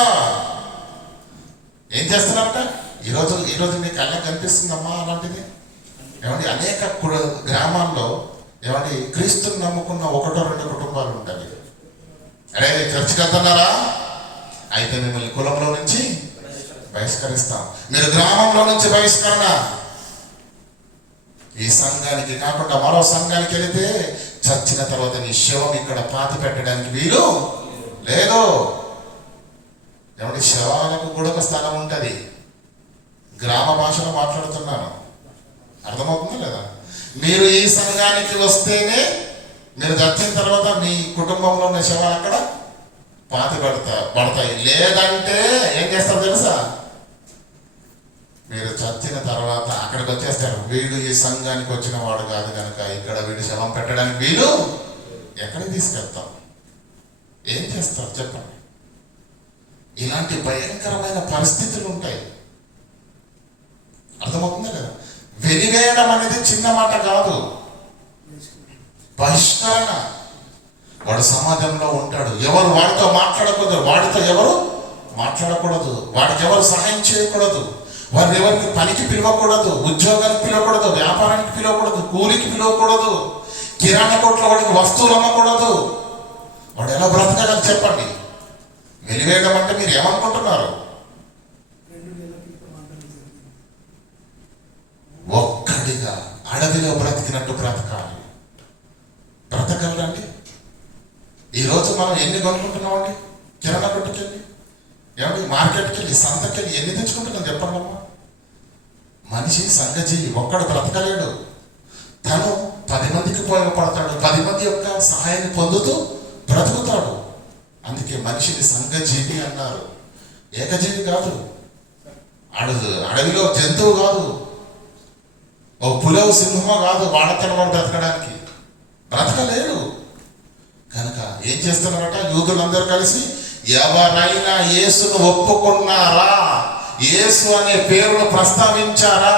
ఏం చేస్తున్నారంట? ఈరోజు మీ కళ్ళకి కనిపిస్తుందమ్మా అలాంటిది. ఏమండి, అనేక గ్రామాల్లో ఏమండి క్రీస్తుని నమ్ముకున్న 1-2 కుటుంబాలు ఉంటాయి. అరే చర్చికి వెళ్తున్నారా? అయితే మిమ్మల్ని కులంలో నుంచి బహిష్కరిస్తాం. మీరు గ్రామంలో నుంచి బహిష్కరణ. ఈ సంఘానికి కాకుండా మరో సంఘానికి వెళితే చచ్చిన తర్వాత నీ శవం ఇక్కడ పాతి పెట్టడానికి వీలు లేదు. ఏమంటే శవాలకు కూడా ఒక స్థలం ఉంటుంది. గ్రామ భాషలో మాట్లాడుతున్నాను, అర్థమవుతుందా లేదా? మీరు ఈ సంఘానికి వస్తేనే మీరు చచ్చిన తర్వాత మీ కుటుంబంలో ఉన్న శవాలు అక్కడ పాతి పడతాయి. లేదంటే ఏం చేస్తారు తెలుసా? మీరు చచ్చిన తర్వాత అక్కడికి వచ్చేస్తారు. వీడు ఈ సంఘానికి వచ్చిన వాడు కాదు కనుక ఇక్కడ వీడు శవం పెట్టడానికి వీలు. ఎక్కడికి తీసుకెళ్తాం? ఏం చేస్తారు చెప్పండి? ఇలాంటి భయంకరమైన పరిస్థితులు ఉంటాయి. అర్థమవుతుందా లేదా? వెలివేయడం అనేది చిన్న మాట కాదు. బహిష్కరణ. వాడు సమాజంలో ఉంటాడు, ఎవరు వాడితో మాట్లాడకూడదు, వాడితో ఎవరు మాట్లాడకూడదు, వాడికి ఎవరు సహాయం చేయకూడదు, వారిని ఎవరికి పనికి పిలవకూడదు, ఉద్యోగానికి పిలవకూడదు, వ్యాపారానికి పిలవకూడదు, కూలికి పిలవకూడదు, కిరాణా కొట్లో వాడికి వస్తువులు అమ్మకూడదు. వాడు ఎలా బ్రతకగలరు చెప్పండి? వెలివేయడం అంటే మీరు ఏమనుకుంటున్నారు? ఒక్కడిగా అడవిలో బ్రతికినట్టు బ్రతకాలి. బ్రతకగలండి? ఈరోజు మనం ఎన్ని కొనుక్కుంటున్నామండి? కిరాణా కొట్టుకెళ్ళి, ఏమండి మార్కెట్కి వెళ్ళి, సంతకి వెళ్ళి ఎన్ని తెచ్చుకుంటున్నాం చెప్పండి అమ్మా. మనిషి సంఘజీవి, ఒక్కడు బ్రతకలేడు. తను 10 మందికి ఉపయోగపడతాడు, 10 మంది యొక్క సహాయాన్ని పొందుతూ బ్రతుకుతాడు. అందుకే మనిషిని సంఘజీవి అన్నారు. ఏకజీవి కాదు, అడవిలో జంతువు కాదు, ఓ పులవు సింహమో కాదు వాడతను వాడు బ్రతకడానికి. బ్రతకలేడు. కనుక ఏం చేస్తున్నారట యూదులందరూ కలిసి, ఎవరైనా యేసును ఒప్పుకున్నారా, యేసు అనే పేరును ప్రస్తావించారా,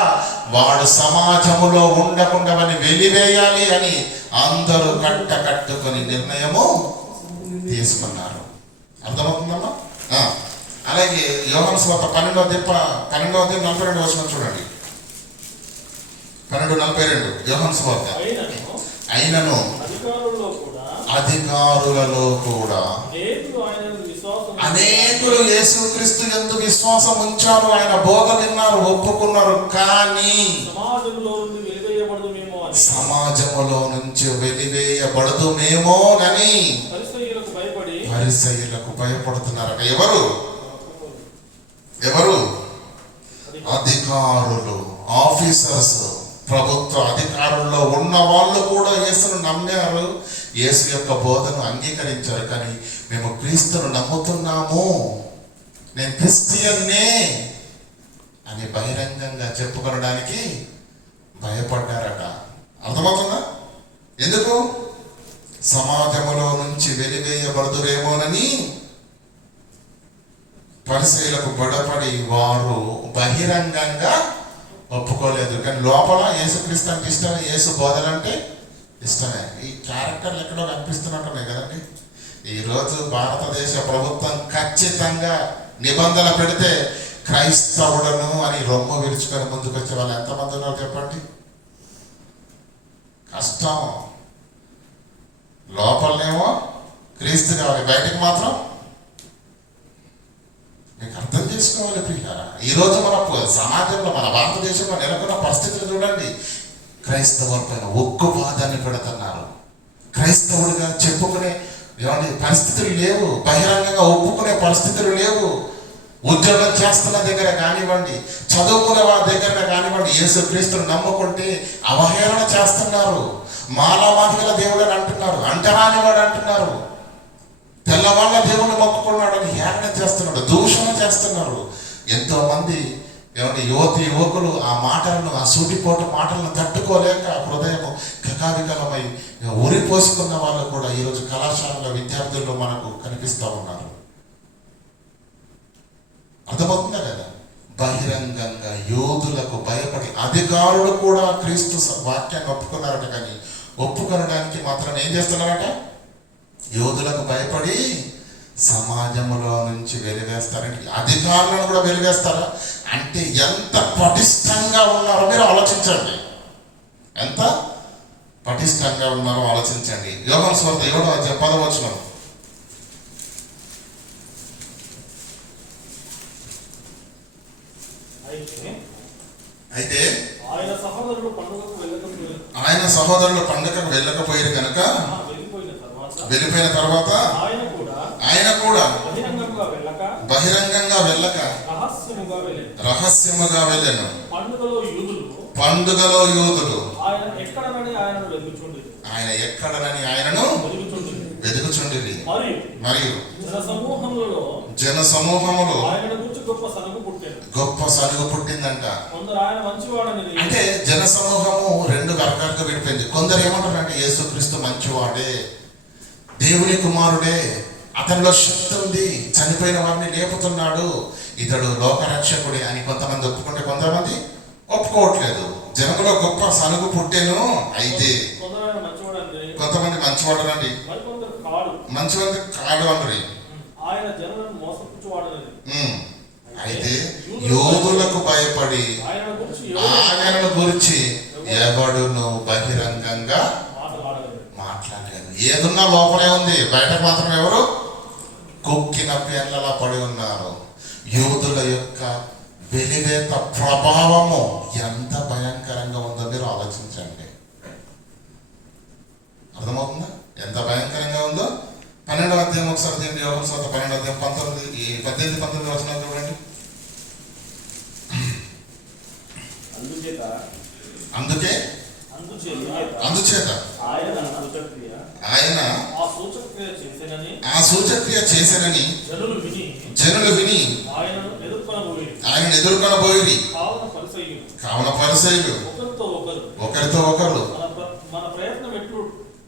వాడు సమాజములో ఉండకుండావని వెలివేయాలి అని అందరూ కట్టుకొని నిర్ణయము తీసుకున్నారు. అర్థమవుతుందమ్మా? అలాగే యోహాను సువార్త 12:42 చూడండి. 12:42 యోహాను సువార్త. అయినను అధికారులలో కూడా అనేకులు యేసుక్రీస్తు యందు విశ్వాసం ఉంచారు, ఆయన బోధ విన్నారు, ఒప్పుకున్నారు. కానీ సమాజములో నుంచి వెలివేయబడదుమేమోనని పరిసయ్యులకు భయపడుతున్నారు. ఎవరు? అధికారులు, ఆఫీసర్స్, ప్రభుత్వ అధికారుల్లో ఉన్న వాళ్ళు కూడా యేసును నమ్మారు, యేసు యొక్క బోధను అంగీకరించారు. కానీ మేము క్రీస్తును నమ్ముతున్నాము, నేను క్రిస్టియన్నే అని బహిరంగంగా చెప్పుకోవడానికి భయపడ్డారట. అర్థమవుతుందా? ఎందుకు? సమాజములో నుంచి వెలివేయబడుదురేమోనని పరిసయ్యులకు భయపడి వారు బహిరంగంగా ఒప్పుకోలేదు. కానీ లోపల యేసుక్రీస్తు అంటే ఇష్టమే, యేసు బోధన అంటే ఇష్టమే. ఈ క్యారెక్టర్లు ఎక్కడో కనిపిస్తున్నట్టున్నాయి కదండి. ఈరోజు భారతదేశ ప్రభుత్వం ఖచ్చితంగా నిబంధన పెడితే క్రైస్తవుడను అని రొమ్ము విరుచుకొని ముందుకు వచ్చే వాళ్ళు ఎంతమంది ఉన్నారు చెప్పండి? కష్టం. లోపలనేమో క్రీస్తు కావాలి, బయటకు మాత్రం మీకు అర్థం చేసుకోవాలి ప్రియులారా. ఈరోజు మన సమాజంలో, మన భారతదేశంలో నెలకొన్న పరిస్థితులు చూడండి. క్రైస్తవుల పైన ఉక్కుపాదాన్ని పెడుతున్నారు. క్రైస్తవుడిగా చెప్పుకునే పరిస్థితులు లేవు, బహిరంగంగా ఒప్పుకునే పరిస్థితులు లేవు. ఉద్యోగం చేస్తున్న దగ్గర కానివ్వండి, చదువుకునే వారి దగ్గర కానివ్వండి, యేసుక్రీస్తును నమ్ముకుంటే అవహేళన చేస్తున్నారు. మానవాధికల దేవుడు అని అంటున్నారు, అంటరాని వాడు అంటున్నారు, తెల్లవాళ్ళ దేవుడు మొక్కుకున్నాడని హేళన చేస్తున్నాడు, దూషణ చేస్తున్నారు. ఎంతో మంది యువకులు ఆ మాటలను, ఆ సూటిపోటు మాటలను తట్టుకోలేక హృదయం కకావికలమై ఉరిపోసుకున్న వాళ్ళు కూడా ఈరోజు కళాశాలలో విద్యార్థుల్లో మనకు కనిపిస్తూ ఉన్నారు. అర్థమవుతుందా కదా? బహిరంగంగా యోధులకు భయపడి అధికారులు కూడా క్రీస్తు వాక్యాన్ని ఒప్పుకున్నారట. కానీ ఒప్పుకొనడానికి మాత్రం ఏం చేస్తున్నారట? యోధులకు భయపడి సమాజంలో నుంచి వెలివేస్తారంటే అధికారులను కూడా వెలివేస్తారా? అంటే ఎంత పటిష్టంగా ఉన్నారో మీరు ఆలోచించండి. ఎంత పటిష్టంగా ఉన్నారో ఆలోచించండి. యోహాను సువార్త 7:10 అయితే ఆయన సహోదరులు పండుగకు వెళ్ళకపోయారు కనుక వెళ్ళిపోయిన తర్వాత ఆయన కూడా బహిరంగంగా వెళ్ళక రహస్యముగా వెళ్ళాను. పండుగలో యూదులు ఆయన ఎక్కడనని ఆయనను వెతుకుచుండిరి. మరియు జన సమూహములో గొప్ప సనుగు పుట్టిందంట. అంటే జన సమూహము 2 వర్గాలుగా విడిపోయింది. కొందరు ఏమంటారంటే యేసుక్రీస్తు మంచివాడే, దేవుని కుమారుడే, అతనిలో శక్తి ఉంది, చనిపోయిన వారిని లేపుతున్నాడు, ఇతడు లోకరక్షకుడే అని కొంతమంది ఒప్పుకుంటే కొంతమంది ఒప్పుకోవట్లేదు. జనములో గొప్ప సనుగు పుట్టెను. అయితే కొంత మంచివాడనండి, మరికొందరు కాడు, మంచివాడు కాడు అంటారు. ఆయన జనులను మోసపుచ్చువాడనని. అయితే యోధులకు భయపడి ఆయనను గురించి ఎవడును బహిరంగంగా మాట్లాడలేదు. ఏదున్నా లోపలే ఉంది, బయటకు మాత్రం ఎవరు కుక్కిన పేర్లలా పడి ఉన్నారు. యోధుల యొక్క వెలివేత ప్రభావము ఎంత భయంకరంగా ఉందో మీరు ఆలోచించండి. అర్థమవుతుందా ఎంత భయంకరంగా ఉందో? 12వ అధ్యాయం ఒకసారి చూడండి. యోహాను సువార్త 12వ అధ్యాయం 18-19 వచనాలు చూడండి. అందుచేత ఆయన ఆ సూచక్రియ చేసెనని జనులు విని ఆయనను ఎదుర్కొనబోయిరి. కావున పరిసయ్యులు ఒకరితో ఒకరు మన ప్రయత్నం ఎట్లు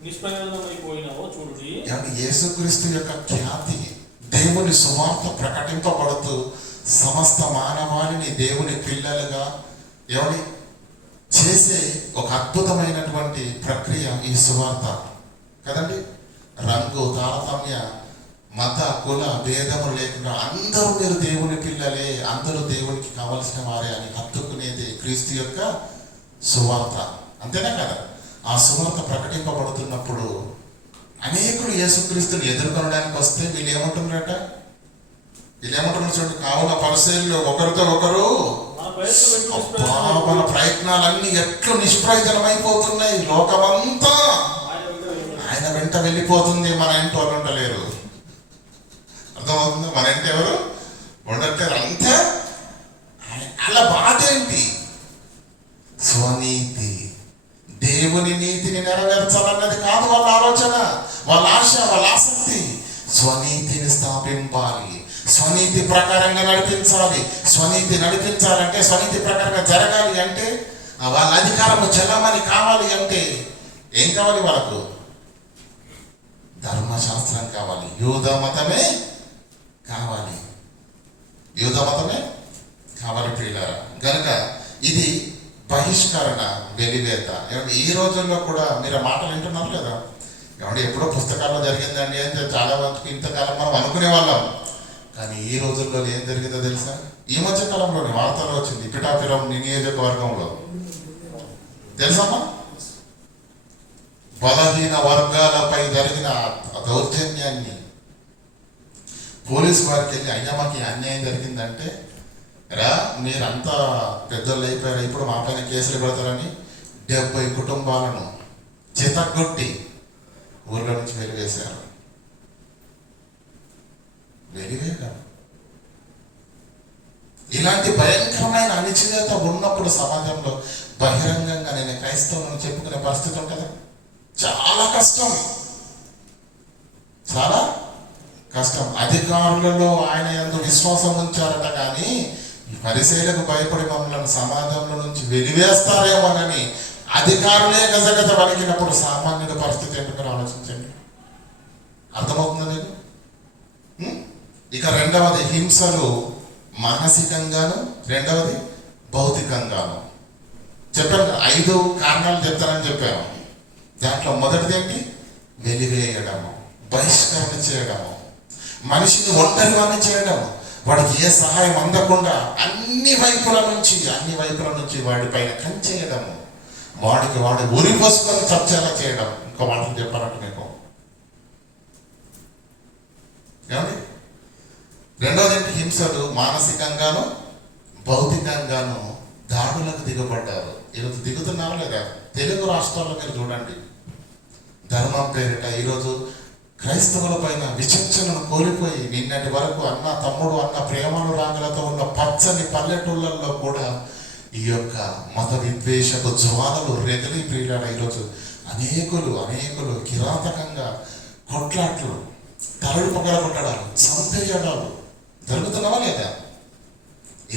నిష్ప్రయోజనమైపోయినావో చూడండి. యేసుక్రీస్తు యొక్క ఖ్యాతి, దేవుని సువార్త ప్రకటింపబడుతూ సమస్త మానవాళిని దేవుని పిల్లలుగా ఎవరి చేసే ఒక అద్భుతమైనటువంటి ప్రక్రియ ఈ సువార్త కదండి. రంగు తారతమ్య మత కుల భేదము లేకుండా అందరూ మీరు దేవుని పిల్లలే, అందరూ దేవునికి కావలసిన వారే అని హత్తుకునేది క్రీస్తు యొక్క సువార్త. అంతేనా కదా? ఆ సువార్త ప్రకటింపబడుతున్నప్పుడు అనేకులు యేసుక్రీస్తుని ఎదుర్కొనడానికి వస్తే వీళ్ళు ఏమంటున్నారట? చూడండి. కావున పరిసయ్యులు ఒకరితో ఒకరు మన ప్రయత్నాలన్నీ ఎట్లు నిష్ప్రయోజనమైపోతున్నాయి, లోకమంతా ఆయన వెంట వెళ్ళిపోతుంది, మన ఇంటి వాళ్ళు ఉండలేరు. అర్థమవుతుంది? మన ఇంటి ఎవరు ఉండట్లేరు. అంతే. అలా బాధ ఏంటి? స్వనీతి, దేవుని నీతిని నెరవేర్చాలన్నది కాదు వాళ్ళ ఆలోచన, వాళ్ళ ఆశ, వాళ్ళ ఆసక్తి. స్వనీతిని స్థాపింపాలి, స్వనీతి ప్రకారంగా నడిపించాలి. స్వనీతి నడిపించాలంటే, స్వనీతి ప్రకారంగా జరగాలి అంటే, వాళ్ళ అధికారము చెల్లమని కావాలి అంటే ఏం కావాలి? వాళ్ళకు ధర్మశాస్త్రం కావాలి, యూద మతమే కావాలి, యూద మతమే కావాలి ప్రియులారా. కనుక ఇది బహిష్కరణ, వెలివేత. ఈ రోజుల్లో కూడా మీరు మాటలు వింటున్నారు లేదా? ఏమంటే ఎప్పుడో పుస్తకాల్లో జరిగిందండి అంటే చాలా మందికి ఇంతకాలం మనం అనుకునే వాళ్ళం. కానీ ఈ రోజుల్లో ఏం జరిగిందో తెలుసా? ఈ మధ్య కాలంలోనే వార్తలు వచ్చింది. పిఠాపురం నియోజకవర్గంలో తెలుసమ్మా, బలహీన వర్గాలపై జరిగిన దౌర్జన్యాన్ని పోలీసు వారికి వెళ్ళి, అయ్యా మాకు అన్యాయం జరిగిందంటే, రా మీరంతా పెద్దోళ్ళు అయిపోయారు, ఇప్పుడు మా పైన కేసులు పెడతారని 70 కుటుంబాలను చితగొట్టి ఊర్లో నుంచి వెలివేశారు. వెలివేయడం. ఇలాంటి భయంకరమైన అణిచివేత ఉన్నప్పుడు సమాజంలో బహిరంగంగా నేను క్రైస్తవులను చెప్పుకునే పరిస్థితి ఉంటుందా? చాలా కష్టం, చాలా కష్టం. అధికారులలో ఆయన యందు విశ్వాసం ఉంచారట, కానీ ఈ పరిసయ్యులకు భయపడి మమ్మల్ని సమాజంలో నుంచి వెలివేస్తారేమోనని అధికారులే గజగజ వణికినప్పుడు సామాన్యుల పరిస్థితి ఏంటో మీరు ఆలోచించండి. అర్థమవుతుందా మీకు? ఇక రెండవది హింసలు మానసికంగాను, రెండవది భౌతికంగాను. చెప్పాను 5 కారణాలు చెప్తానని చెప్పాను. దాంట్లో మొదటిది ఏంటి? వెలివేయడము, బహిష్కరణ చేయడము, మనిషిని ఒంటరివాన్ని చేయడం, వాడికి ఏ సహాయం అందకుండా అన్ని వైపుల నుంచి వాడిపైన కంచేయడము, వాడికి వాడు ఉరి పోసుకొని చర్చలా చేయడం. ఇంకో మాటలు చెప్పాలంటే మీకు ఏమండి? రెండవది ఏంటి? హింసలు మానసికంగాను భౌతికంగాను దాడులకు దిగబడ్డారు. ఈరోజు దిగుతున్నారు లేదా? తెలుగు రాష్ట్రాల్లో మీరు చూడండి, ధర్మం పేరిట ఈరోజు క్రైస్తవుల పైన విచక్షణను కోల్పోయి, నిన్నటి వరకు అన్న తమ్ముడు అన్న ప్రేమను రాగలతో ఉన్న పచ్చని పల్లెటూళ్ళల్లో కూడా ఈ యొక్క మత విద్వేషపు జ్వాలలు రెగలి ప్రియులాడ. ఈరోజు అనేకులు కిరాతకంగా కొట్లాట్లు, తలలు పగలగొట్టడాలు, చంపేయడాలు జరుగుతున్నావా లేదా?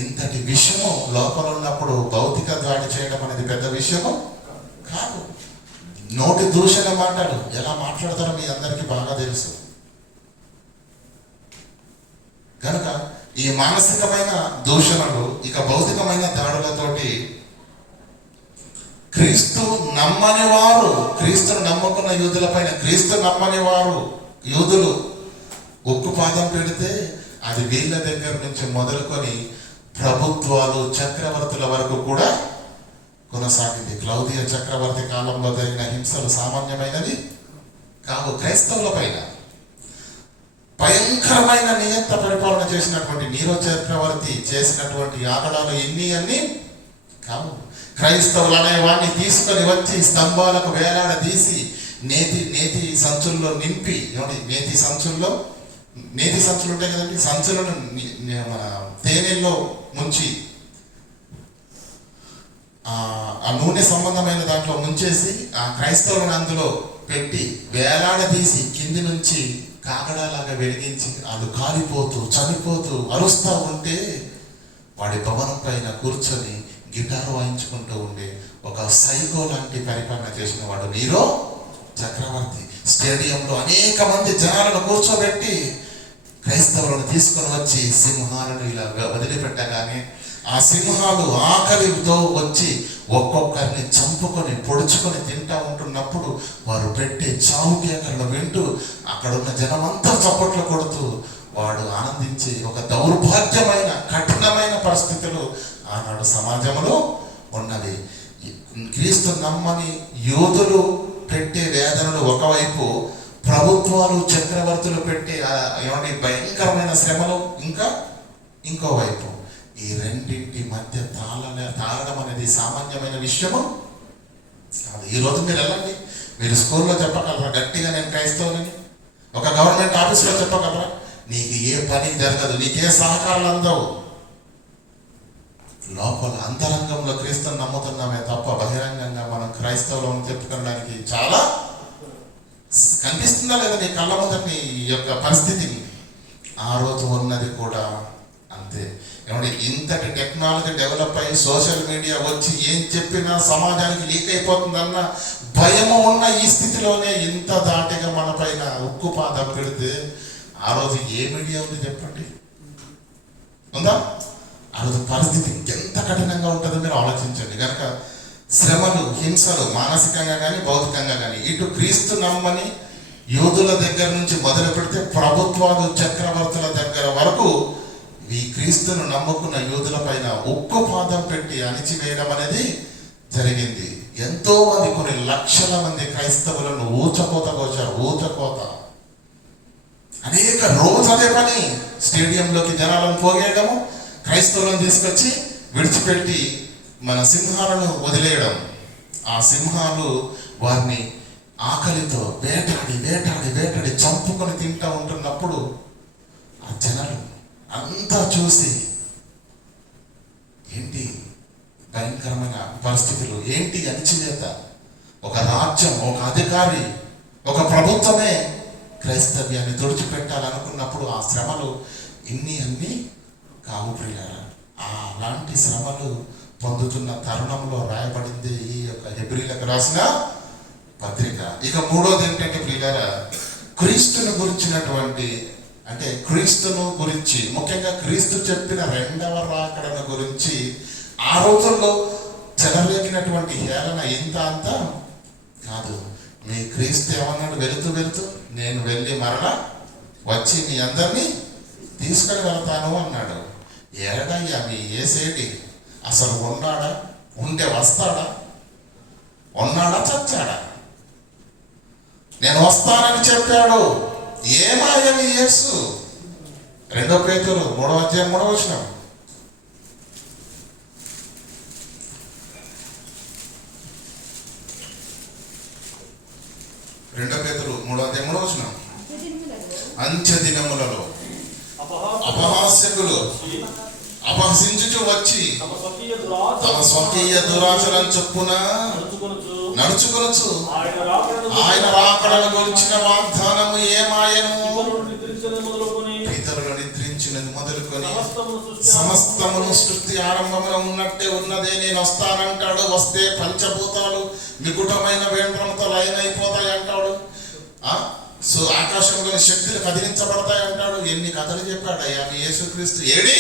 ఇంతటి విషయము లోపల ఉన్నప్పుడు భౌతిక దాడి చేయడం అనేది పెద్ద విషయము కాదు. నోటి దూషణ మాటలు ఎలా మాట్లాడతారో మీ అందరికీ బాగా తెలుసు. కనుక ఈ మానసికమైన దూషణలు, ఇక భౌతికమైన దాడులతోటి క్రీస్తు నమ్మని వారు క్రీస్తును నమ్ముకున్న యూదుల పైన, క్రీస్తు నమ్మని వారు యూదులు ఉక్కుపాదం పెడితే అది వీళ్ళ దగ్గర నుంచి మొదలుకొని ప్రభుత్వాలు, చక్రవర్తుల వరకు కూడా కొనసాగింది. క్లౌదియ చక్రవర్తి కాలంలో జరిగిన హింసలు సామాన్యమైనది కావు. క్రైస్తవుల పైన భయంకరమైన నియంత్ర పరిపాలన చేసినటువంటి నీరో చక్రవర్తి చేసినటువంటి ఆగడాలు అన్ని కావు. క్రైస్తవులు అనే వాడిని తీసుకొని వచ్చి స్తంభాలకు వేలాడదీసి నేతి సంచుల్లో నింపి, నేతి సంచులు ఉంటాయి కదండి, సంచులను మన తేనెల్లో ముంచి ఆ నూనె సంబంధమైన దాంట్లో ముంచేసి ఆ క్రైస్తవులను అందులో పెట్టి వేలాడదీసి కింది నుంచి కాకడాలాగా వెలిగించి వాళ్ళు కాలిపోతూ చనిపోతూ అరుస్తూ ఉంటే వాడి భవనం పైన కూర్చొని గిటార్ వాయించుకుంటూ ఉండే ఒక సైకో లాంటి పరిపాలన చేసిన వాడు నీరో చక్రవర్తి. స్టేడియంలో అనేక మంది జనాలను కూర్చోబెట్టి క్రైస్తవులను తీసుకొని వచ్చి సింహాలను ఇలా వదిలిపెట్టగానే ఆ సింహాలు ఆకలితో వచ్చి ఒక్కొక్కరిని చంపుకొని పొడుచుకొని తింటా ఉంటున్నప్పుడు వారు పెట్టే చావు కేకలను వింటూ అక్కడున్న జనమంతా చప్పట్లు కొడుతూ వాడు ఆనందించి ఒక దౌర్భాగ్యమైన కఠినమైన పరిస్థితులు ఆనాడు సమాజంలో ఉన్నవి. క్రీస్తు నమ్మని యూదులు పెట్టే వేదనలు ఒకవైపు, ప్రభుత్వాలు, చక్రవర్తులు పెట్టే భయంకరమైన శ్రమలు ఇంకోవైపు. ఈ రెండింటి మధ్య తాళడం అనేది సామాన్యమైన విషయము కాదు. ఈరోజు మీరు వెళ్ళండి, మీరు స్కూల్లో చెప్పగలరా గట్టిగా నేను క్రైస్తవులని? ఒక గవర్నమెంట్ ఆఫీస్లో చెప్పగలరా? నీకు ఏ పని జరగదు, నీకే సహకారాలు అందవు. లోపల అంతరంగంలో క్రీస్తుని నమ్ముతున్నామే తప్ప బహిరంగంగా మనం క్రైస్తవులను చెప్పుకోవడానికి చాలా కనిపిస్తుందా లేదా నీ కళ్ళ ముందర నీ యొక్క పరిస్థితిని? ఆ రోజు ఉన్నది కూడా అంతే. ఇంతటి టెక్నాలజీ డెవలప్ అయ్యి సోషల్ మీడియా వచ్చి ఏం చెప్పినా సమాజానికి లీక్ అయిపోతుందన్న భయము ఉన్న ఈ స్థితిలోనే ఇంత దాటిగా మన పైన ఉక్కుపాదం పెడితే ఆ రోజు ఏ మీడియా ఉంది చెప్పండి? ఉందా? ఆ రోజు పరిస్థితి ఇంకెంత కఠినంగా ఉంటుందో మీరు ఆలోచించండి. కనుక శ్రమలు, హింసలు మానసికంగా కానీ భౌతికంగా కానీ ఇటు క్రీస్తు నమ్మని యూదుల దగ్గర నుంచి మొదలు పెడితే ప్రభుత్వాలు, చక్రవర్తుల దగ్గర వరకు ఈ క్రీస్తును నమ్ముకున్న యూదుల పైన ఉక్కుపాదం పెట్టి అణిచివేయడం అనేది జరిగింది. ఎంతో మంది, కొన్ని లక్షల మంది క్రైస్తవులను ఊచకోత కోచారు. ఊచకోత అనేక రోజు అదే పని. స్టేడియంలోకి జనాలను పోగేయడము, క్రైస్తవులను తీసుకొచ్చి విడిచిపెట్టి మన సింహాలను వదిలేయడం. ఆ సింహాలు వారిని ఆకలితో వేటాడి వేటాడి వేటాడి చంపుకొని తింటూ ఉంటున్నప్పుడు ఆ జనాలు అంతా చూసి ఏంటి భయంకరమైన పరిస్థితులు, ఏంటి అణిచివేత, ఒక రాజ్యం, ఒక అధికారి, ఒక ప్రభుత్వమే క్రైస్తవ్యాన్ని తుడిచిపెట్టాలనుకున్నప్పుడు ఆ శ్రమలు అన్నీ కావు ప్రియులారా. అలాంటి శ్రమలు పొందుతున్న తరుణంలో రాయబడింది ఈ యొక్క హెబ్రీలకు రాసిన పత్రిక. ఇక మూడోది ఏంటంటే ప్రియులారా, క్రీస్తును గురించినటువంటి, అంటే క్రీస్తును గురించి, ముఖ్యంగా క్రీస్తు చెప్పిన రెండవ రాకడను గురించి ఆ రోజుల్లో చెలరేగినటువంటి హేళన ఇంత అంతా కాదు. మీ క్రీస్తు ఏమన్నాడు? వెళుతూ నేను వెళ్ళి మరలా వచ్చి మీ అందరినీ తీసుకొని వెళ్తాను అన్నాడు. ఏడయ్యా మీ ఏసేటి? అసలు ఉన్నాడా? ఉంటే వస్తాడా? ఉన్నాడా? చచ్చాడా? నేను వస్తానని చెప్పాడు. ఏమాయని యేసు? 2 పేతురు 3వ అధ్యాయం 3వ వచనం. అంత్య దినములలో అపహాస్యకులు అపహసించుచు వచ్చి తమ స్వకీయ దురాచరణ చొప్పున నడుచుకొనొచ్చు ఆయన రాకడను గురించిన వాగ్దానము ఏమాయను? పితరులు నిద్రించినది మొదలుకొని సమస్తమును సృష్టి ఆరంభంలో ఉన్నట్టే ఉన్నదే. నేను వస్తానంటాడు. వస్తే పంచభూతాలు మిగుటమైన వేంద్రంతో లైన్ అయిపోతాయి అంటాడు. సో ఆకాశంలోని శక్తులు కదిలించబడతాయి అంటాడు. ఎన్ని కథలు చెప్పాడు అయ్యా మీ యేసుక్రీస్తు. ఏడి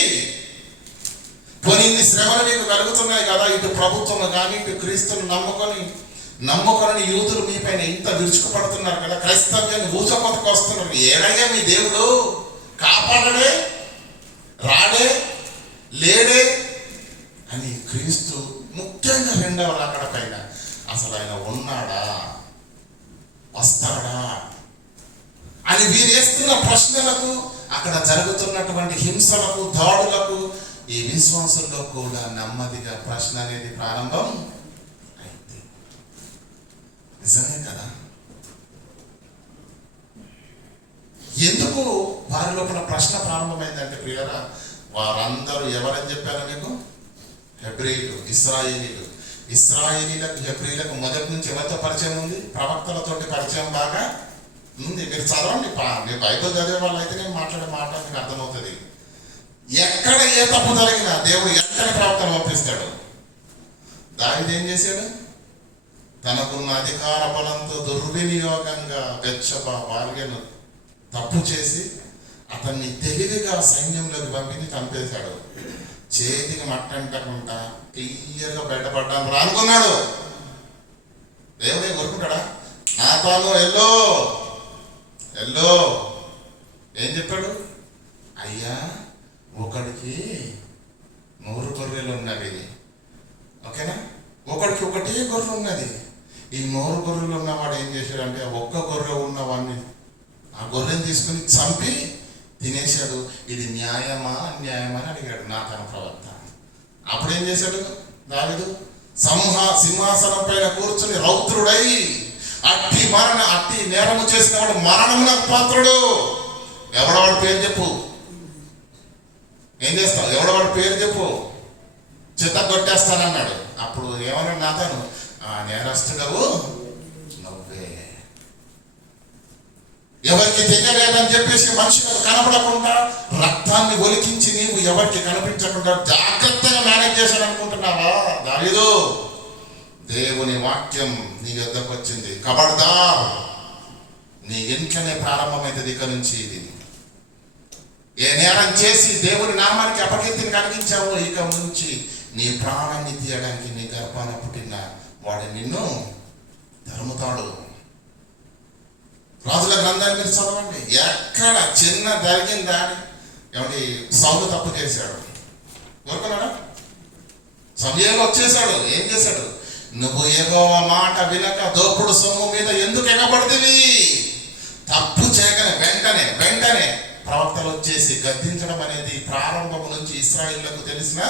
పోనీ ఇన్ని శ్రమలు నీకు కలుగుతున్నాయి కదా, ఇటు ప్రభుత్వం కానీ ఇటు క్రీస్తును నమ్ముకొని నమ్మకాలని యూదులు మీ పైన ఇంత విరుచుకుపడుతున్నారు కదా, క్రైస్తవ్యాన్ని ఊచకొతకు వస్తున్నారు. ఏడయ్యా మీ దేవుడు? కాపాడడే, రాడే, లేడే అని క్రీస్తు ముఖ్యంగా రెండవ రాకడ పైన అసలు ఆయన ఉన్నాడా, వస్తాడా అని వీరు వేస్తున్న ప్రశ్నలకు, అక్కడ జరుగుతున్నటువంటి హింసలకు, దాడులకు ఈ విశ్వాసంలో కూడా నెమ్మదిగా ప్రశ్న అనేది ప్రారంభం అయింది. నిజమే కదా? ఎందుకు వారి లోపల ప్రశ్న ప్రారంభమైందంటే ప్రియరా, వారందరూ ఎవరని చెప్పారు మీకు? హెబ్రీలు, ఇశ్రాయేలీలు. ఇశ్రాయేలీలకు హెబ్రీలకు మొదటి నుంచి ఎవరితో పరిచయం ఉంది? ప్రవక్తలతోటి పరిచయం బాగా ఉంది. మీరు చదవండి, మీరు బైబిల్ చదివే వాళ్ళు అయితే నేను మాట్లాడే మాట మీకు అర్థమవుతుంది. ఎక్కడ ఏ తప్పు జరిగినా దేవుడు ఎక్కడి ప్రవక్తను పంపిస్తాడు. దావీదు ఏం చేశాడు? తనకున్న అధికార బలంతో దుర్వినియోగంగా బెత్షెబా భార్యను తప్పు చేసి అతన్ని తెలివిగా సైన్యంలోకి పంపించి చంపేశాడు. చేతికి మట్టంటకుండా క్లియర్గా బయటపడ్డాను అనుకున్నాడు. దేవుడే కోరుకుంటాడా? నాతాను ఎల్లో ఎల్లో ఏం చెప్పాడు? అయ్యా, ఒకడికి 100 గొర్రెలు ఉన్నవి, ఓకేనా? ఒకడికి ఒకటే గొర్రె ఉన్నది. ఈ 100 గొర్రెలు ఉన్నవాడు ఏం చేశాడంటే ఒక్క గొర్రె ఉన్నవాడిని, ఆ గొర్రెని తీసుకుని చంపి తినేశాడు. ఇది న్యాయమా అన్యాయమా అని అడిగాడు నాతాను ప్రవక్త. అప్పుడు ఏం చేశాడు దావీదు? సింహాసనం పైన కూర్చుని రౌద్రుడై అట్టి నేరము చేసిన వాడు మరణమునకు పాత్రుడు. ఎవడవాడి పేరు చెప్పు, ఏం చేస్తావు? ఎవడవాడి పేరు చెప్పు, చిత్త కొట్టేస్తానన్నాడు. అప్పుడు ఏమన్నాడు నాతాను? ఆ నేరస్తుడవు నువ్వే. ఎవరికి తెలియలేదని చెప్పేసి మనుషులకు కనపడకుండా రక్తాన్ని ఒలికించి నీవు ఎవరికి కనిపించకుండా జాగ్రత్తగా మేనేజ్ చేశాను అనుకుంటున్నావా? దావీదు, దేవుని వాక్యం నీ వద్దకు వచ్చింది. కబడ్దార్, నీ ఇంట్లోనే ప్రారంభమైంది ఇక నుంచి. ఇది ఏ నేరం చేసి దేవుని నామానికి అపకీర్తిని కలిగించావో ఇక నుంచి నీ ప్రాణాన్ని తీయడానికి నీ గర్భాన పుట్టిన వాడు నిన్ను తరుముతాడు. రాజుల గ్రంథాన్ని మీరు చదవండి. ఎక్కడ చిన్న జరిగిందా అని ఏమంటే సౌలు తప్పు చేశాడు, ఊరుకున్నాడా? సమయంలో వచ్చేసాడు. ఏం చేశాడు? నువ్వు యెహోవా మాట వినక దోపుడు సొమ్ము మీద ఎందుకు ఎగబడితివి? తప్పు చేయగానే వెంటనే ప్రవక్తలు వచ్చేసి గద్దించడం అనేది ప్రారంభం నుంచి ఇశ్రాయేలులకు తెలిసిన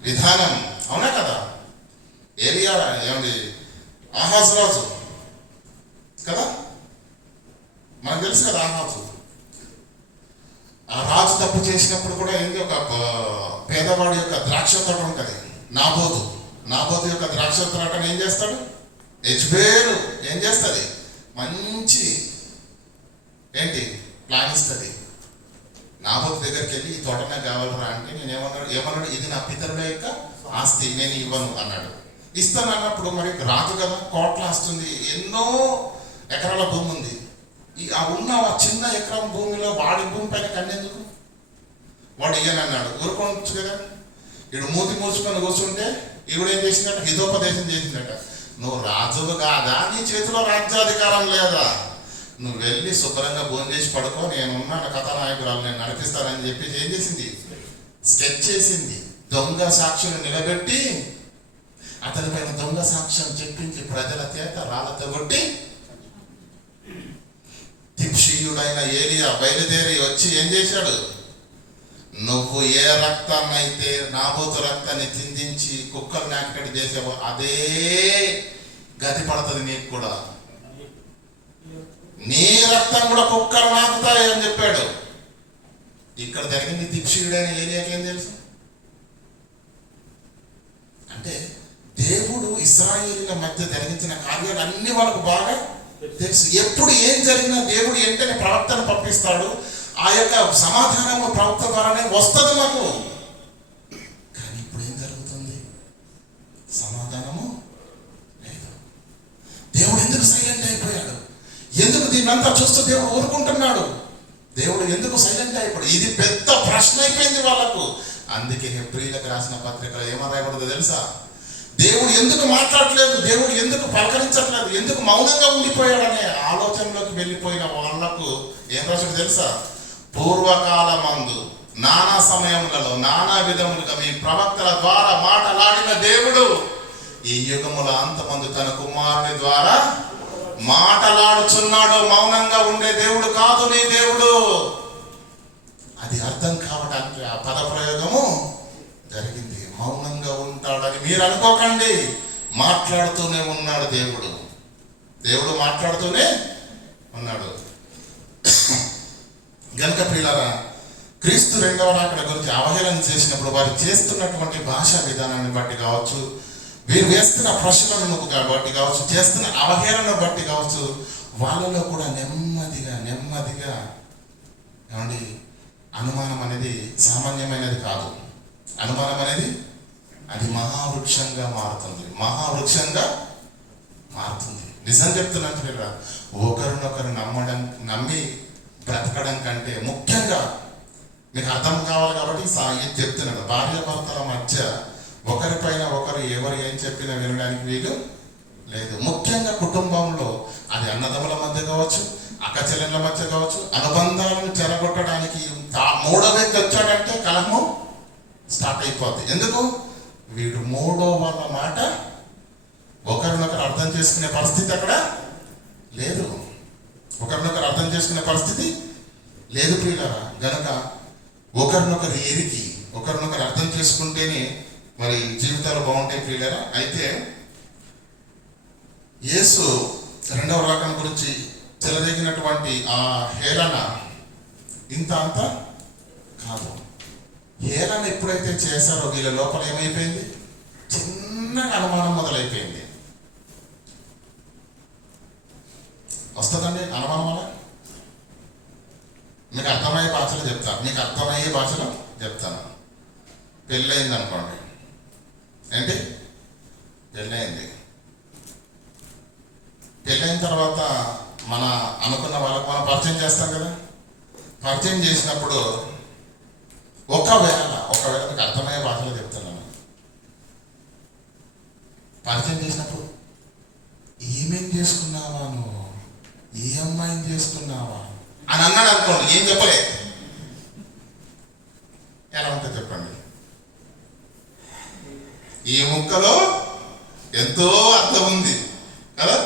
విధానం, అవునా కదా? ఏలియా ఏమండి ఆహాజు రాజు కదా, మనకు తెలుసు కదా ఆహాజు. ఆ రాజు తప్పు చేసినప్పుడు కూడా ఏంటి, ఒక పేదవాడి యొక్క ద్రాక్ష తోట ఉంటుంది, నాబోతు యొక్క ద్రాక్ష తోటను ఏం చేస్తాడు? యెజ్బేలు ఏం చేస్తుంది? మంచి ఏంటి ప్లాన్ ఇస్తుంది. నాబోతు దగ్గరికి వెళ్ళి ఈ తోటనే కావాలరా అంటే నేను ఏమన్నాడు? ఇది నా పితరుల యొక్క ఆస్తి, నేను ఇవ్వను అన్నాడు. ఇస్తాను అన్నప్పుడు మరి రాజు కదా, కోట్ల వస్తుంది, ఎన్నో ఎకరాల భూమి ఉంది. ఆ ఉన్న చిన్న ఎకరం భూమిలో వాడి భూమి పైన కన్నెందుకు? వాడు ఇయ్యనన్నాడు. ఊరుకోవచ్చు కదా. ఈడు మూతి మూసుకొని కూర్చుంటే ఈవిడ ఏం చేసిందట? హితోపదేశం చేసిందట. నువ్వు రాజువు కాదా? నీ చేతిలో రాజ్యాధికారం లేదా? నువ్వు వెళ్ళి శుభ్రంగా భోజనం చేసి పడుకో, నేనున్న కథానాయకురాలు, నేను నడిపిస్తానని చెప్పేసి ఏం చేసింది? స్కెచ్ చేసింది. దొంగ సాక్షులు నిలబెట్టి అతని పైన దొంగ సాక్ష్యం చెప్పించి ప్రజల చేత రాళ్ళతో కొట్టి తిప్షీయుడైన ఏలియా బయలుదేరి వచ్చి ఏం చేశాడు? నువ్వు ఏ రక్తాన్ని అయితే నాబోతు రక్తాన్ని చిందించి కుక్కలు నాకినట్టు చేసావో అదే గతి పడుతుంది నీకు కూడా. నీ రక్తం కూడా కుక్కలు నాకుతాయి అని చెప్పాడు. ఇక్కడ జరిగింది తిప్షీయుడైన ఏలియాకి ఏం తెలుసు? అంటే దేవుడు ఇశ్రాయేలీల మధ్య జరిగించిన కార్యాలు అన్ని వాళ్ళకు బాగా తెలుసు. ఎప్పుడు ఏం జరిగినా దేవుడు వెంటనే ప్రవక్తను పంపిస్తాడు. ఆ యొక్క సమాధానము ప్రవక్త ద్వారానే వస్తుంది మాకు. కానీ ఇప్పుడు ఏం జరుగుతుంది? సమాధానము లేదు. దేవుడు ఎందుకు సైలెంట్ అయిపోయాడు? ఎందుకు దీన్నంతా చూస్తూ దేవుడు ఊరుకుంటున్నాడు? దేవుడు ఎందుకు సైలెంట్ అయిపోయాడు? ఇది పెద్ద ప్రశ్న అయిపోయింది వాళ్ళకు. అందుకే హెబ్రీయులకు రాసిన పత్రికలో ఏమని రాయబడదో తెలుసా? దేవుడు ఎందుకు మాట్లాడలేదు, దేవుడు ఎందుకు పలకరించట్లేదు, ఎందుకు మౌనంగా ఉండిపోయాడనే ఆలోచనలోకి వెళ్ళిపోయిన వాళ్లకు ఏం రాశాడు తెలుసా? పూర్వకాలమందు నానా సమయములలో నానా విధములుగా మీ ప్రవక్తల ద్వారా మాటలాడిన దేవుడు ఈ యుగముల అంతమందు తన కుమారుని ద్వారా మాటలాడుచున్నాడు. మౌనంగా ఉండే దేవుడు కాదు నీ దేవుడు. అది అర్థం కావడానికి ఆ పద ప్రయోగము జరిగింది. మౌనంగా ఉంటాడని మీరు అనుకోకండి, మాట్లాడుతూనే ఉన్నాడు దేవుడు. దేవుడు మాట్లాడుతూనే ఉన్నాడు. గనుక ప్రియులారా, క్రీస్తు రెండవ రాకడ గురించి అవహేళన చేసినప్పుడు వారు చేస్తున్నటువంటి భాషా విధానాన్ని బట్టి కావచ్చు, వీరు వేస్తున్న ప్రశ్నలను బట్టి కావచ్చు, చేస్తున్న అవహేళన బట్టి కావచ్చు, వాళ్ళలో కూడా నెమ్మదిగా ఏమండి అనుమానం అనేది సామాన్యమైనది కాదు. అనుమానం అనేది అది మహావృక్షంగా మారుతుంది. నిజం చెప్తున్నాను మీరు, ఒకరినొకరు నమ్మి బ్రతకడం కంటే ముఖ్యంగా మీకు అర్థం కావాలి కాబట్టి ఇది చెప్తున్నాడు. భార్యాభర్తల మధ్య ఒకరిపైన ఒకరు ఎవరు ఏం చెప్పినా వినడానికి వీలు లేదు. ముఖ్యంగా కుటుంబంలో అది అన్నదమ్ముల మధ్య కావచ్చు, అక్క చెల్లెళ్ళ మధ్య కావచ్చు, అనుబంధాలను చెరగొట్టడానికి మూడో వ్యక్తి వచ్చాడంటే కలహము స్టార్ట్ అయిపోద్ది. ఎందుకు? వీడు మూడో వాళ్ళ మాట ఒకరినొకరు అర్థం చేసుకునే పరిస్థితి అక్కడ లేదు. ఒకరినొకరు అర్థం చేసుకునే పరిస్థితి లేదు ప్రియులారా. గనక ఒకరినొకరు ఎరిగి ఒకరినొకరు అర్థం చేసుకుంటేనే మరి జీవితాలు బాగుంటాయి ప్రియులారా. అయితే యేసు రెండవ రాకడ గురించి చెలరేగినటువంటి ఆ హేళన ఇంత అంత కాదు. హేళన ఎప్పుడైతే చేశారో వీళ్ళ లోపల ఏమైపోయింది? చిన్న అనుమానం మొదలైపోయింది. వస్తుందండి అనుమానం వల్ల? మీకు అర్థమయ్యే భాషలో చెప్తాను. పెళ్ళయింది అనుకోండి. ఏంటి? పెళ్ళయింది. పెళ్ళైన తర్వాత మన అనుకున్న వాళ్ళకు మనం పరిచయం చేస్తాం కదా. పరిచయం చేసినప్పుడు ఒకవేళ మీకు అర్థమయ్యే భాషలో చెప్తున్నాను. పరిచయం చేసినప్పుడు ఏమేం చేసుకున్నావా నువ్వు, ఏ అమ్మాయిని చేసుకున్నావా అని అన్నాడు అనుకోండి, ఏం చెప్పలే, ఎలా ఉంటుంది చెప్పండి? ఈ ముక్కలో ఎంతో అర్థం ఉంది కదా.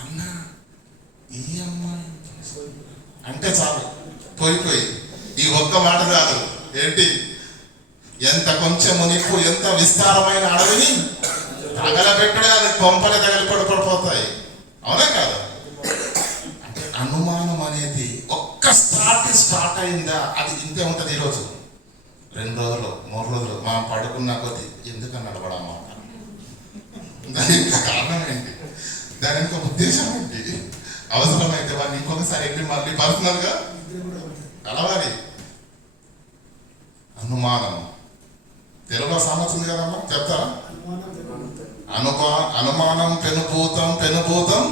అన్నా ఈ అమ్మాయి అంటే చాలు, పోయిపోయి ఈ ఒక్క మాట కాదు. ఏంటి? ఎంత కొంచెం మునిపు, ఎంత విస్తారమైన అడవిని తగలబెట్టడే అది కొంపలు తగలిపడిపోతాయి. అవునా కాదు? అంటే అనుమానం అనేది ఒక్క స్టార్ట్ అయిందా అది ఇంతే ఉంటుంది. ఈరోజు 2 రోజులు 3 రోజులు మనం పడుకున్న కొద్ది ఎందుకని నడవడమా, దాని కారణం ఏంటి, దాని యొక్క ఉద్దేశం ఏంటి, అవసరమైతే వాడిని ఇంకొకసారి వెళ్ళి మళ్ళీ పర్సనల్గా కలవాలి. అనుమానం తెలుగులో సామెత ఉంది కదమ్మా, చెప్తారా? అనుమానం పెనుభూతం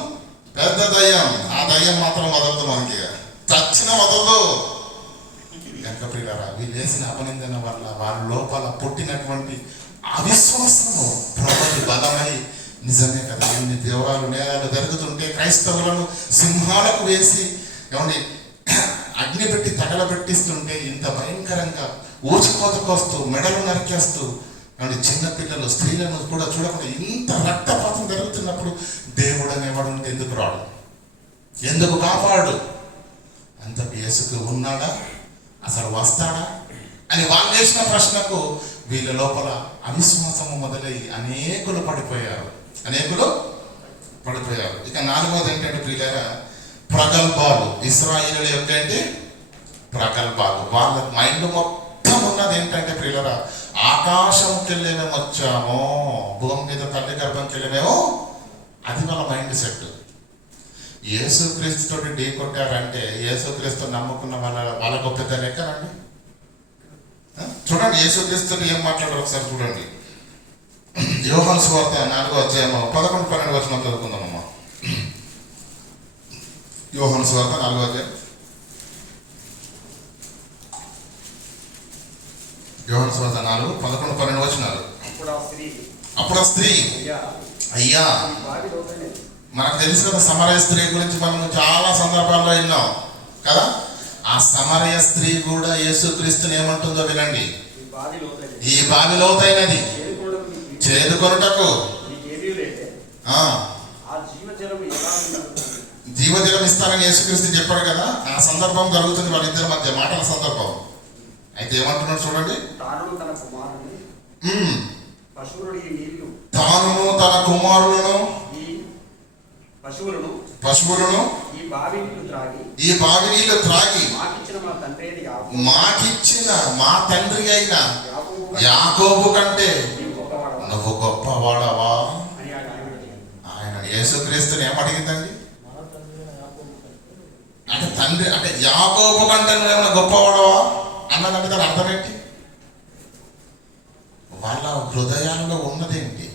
పెద్ద దయ్యం. ఆ దయ్యం మాత్రం వదలదు, మనకి చచ్చిన వదలదు. కనుక ప్రియులారా, వీళ్ళు వేసిన అపనిందన వల్ల వాళ్ళ లోపల పుట్టినటువంటి అవిశ్వాసము ప్రబలి బలమై, నిజమే కదా ఇన్ని దేవాలు నేరాలు జరుగుతుంటే క్రైస్తవులను సింహాలకు వేసి ఏమండి అగ్ని పెట్టి తగలబెట్టిస్తుంటే ఇంత భయంకరంగా ఊచికోతకొస్తూ మెడలు నరికేస్తూ చిన్నపిల్లలు స్త్రీలను కూడా చూడకుండా ఇంత రక్తపాతం జరుగుతున్నప్పుడు దేవుడు అనేవాడు ఉంటే ఎందుకు రాడు, ఎందుకు కాపాడు? అంతకు యేసుకు ఉన్నాడా, అసలు వస్తాడా అని వాళ్ళు వేసిన ప్రశ్నకు వీళ్ళ లోపల అవిశ్వాసము మొదలై అనేకులు పడిపోయారు. ఇక 4వది ఏంటంటే ప్రియులారా, ప్రగల్భాలు. ఇశ్రాయేలీయుల యొక్క ఏంటి? ప్రగల్భాలు. వాళ్ళ మైండ్ మొత్తం ఉన్నది ఏంటంటే ప్రియులారా, ఆకాశంకి వెళ్ళేమేమో వచ్చామో, భూమి మీద తల్లి గర్భంకి వెళ్ళేమేమో, అది వాళ్ళ మైండ్ సెట్. యేసుక్రీస్తుతో ఢీ కొట్టారంటే యేసుక్రీస్తు నమ్ముకున్న వాళ్ళ గొప్పత లెక్కనండి. చూడండి యేసుక్రీస్తుతో ఏం మాట్లాడారు ఒకసారి చూడండి. యోహాను సువార్త 4వ అధ్యాయం 11-12 వచనం చదువుకుందామమ్మా. యోహాను సువార్త 4వ అధ్యాయం. యోహాను సువార్త 4:11-12 వచనాలు. అప్పుడు ఆ స్త్రీ అప్పుడు ఆ స్త్రీ, అయ్యా అయ్యా, ఈ బావి లోతైనది. మనకు తెలుసు కదా సమరయ స్త్రీ గురించి మనం చాలా సందర్భాల్లో విన్నాం కదా. ఆ సమరయ స్త్రీ కూడా యేసుక్రీస్తుని ఏమంటుందో వినండి. ఈ బావి లోతైనది. ఈ బావి లోతైనది, చేరుకోవడం నీకు చేరుకొనుటకు నీకేమీ లేదే. ఆ ఆ జీవజలం ఎలా ఉండదు? జీవజలం ఇస్తానని యేసుక్రీస్తు చెప్పాడు కదా. ఆ సందర్భం జరుగుతుంది వాళ్ళిద్దరి మధ్య మాటల సందర్భం. అయితే ఏమంటున్నాడు చూడండి. తాను తన కుమారుని పశువులను ఈ నీళ్లు తానును తన కుమారులను ఈ పశువులను పశువులను ఈ బావి నీళ్లు త్రాగి ఈ బావి నీళ్లు త్రాగి మాకిచ్చిన మా తండ్రి అయిన యాకోబు మాకిచ్చిన మా తండ్రి అయిన యాకోబు యాకోబు కంటే నీవు గొప్పవాడవా నువ్వు గొప్పవాడవా అని ఆయన అడిగాడు. ఆయన యేసుక్రీస్తుని ఏమడిగిందండి. మన తండ్రి అయిన యాకోబు కంటే అంటే తండ్రి అంటే యాకోబు కంటే నువ్వేమైనా గొప్పవాడవా అన్నదంటే దాని అర్థం ఏంటి? వాళ్ళ హృదయాల్లో ఉన్నదేంటి?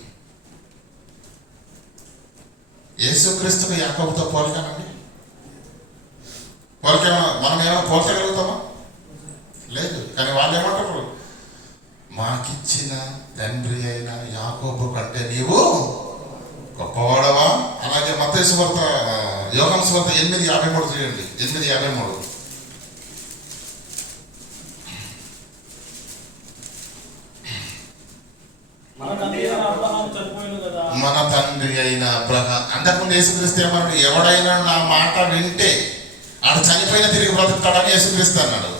యేసుక్రీస్తుకు యాకోబుతో పోలికనండి? పోలిక మనం ఏమైనా పోల్చగలుగుతామా? లేదు. కానీ వాళ్ళు ఏమంటారు? మాకిచ్చిన తండ్రి అయిన యాకోబు కంటే నీవు గొప్పవాడవా. అలాగే మత్తయి సువార్త, యోహాను సువార్త 8:53 చూడండి. 8:53. మన తండ్రి అయిన అబ్రహాము చనిపోయింది కదా. మన తండ్రి అయిన అబ్రహాం. అంతకుముందు యేసుక్రీస్తు ఏమన్నాడు? ఎవడైనా నా మాట వింటే ఆడు చనిపోయిన తిరిగి బ్రతుకుతాడని యేసుక్రీస్తు అన్నాడు.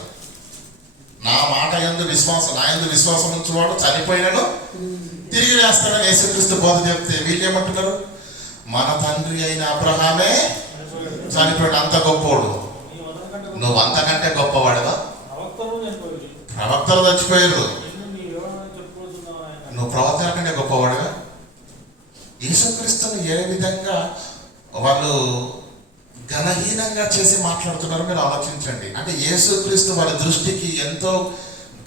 నా మాట యందు విశ్వాసం, నా యందు విశ్వాసం ఉంచువాడు చనిపోయినను తిరిగి వేస్తాడని యేసుక్రీస్తు బోధ చెప్తే వీళ్ళు ఏమంటున్నారు? మన తండ్రి అయిన అబ్రహామే చనిపోయాడు, అంత గొప్పోడు. నీవు అంతకంటే నువ్వు అంతకంటే గొప్పవాడుగా. ప్రవక్తలు చనిపోయింది. ప్రవక్తలు చచ్చిపోయారు, నీవెవరైనా చెప్పుకుంటున్నావు ఆయన. నువ్వు ప్రవక్తల కంటే గొప్పవాడుగా. యేసుక్రీస్తుని ఏ విధంగా వాళ్ళు ఘనహీనంగా చేసి మాట్లాడుతున్నారు మీరు ఆలోచించండి. అంటే యేసుక్రీస్తు వారి దృష్టికి ఎంతో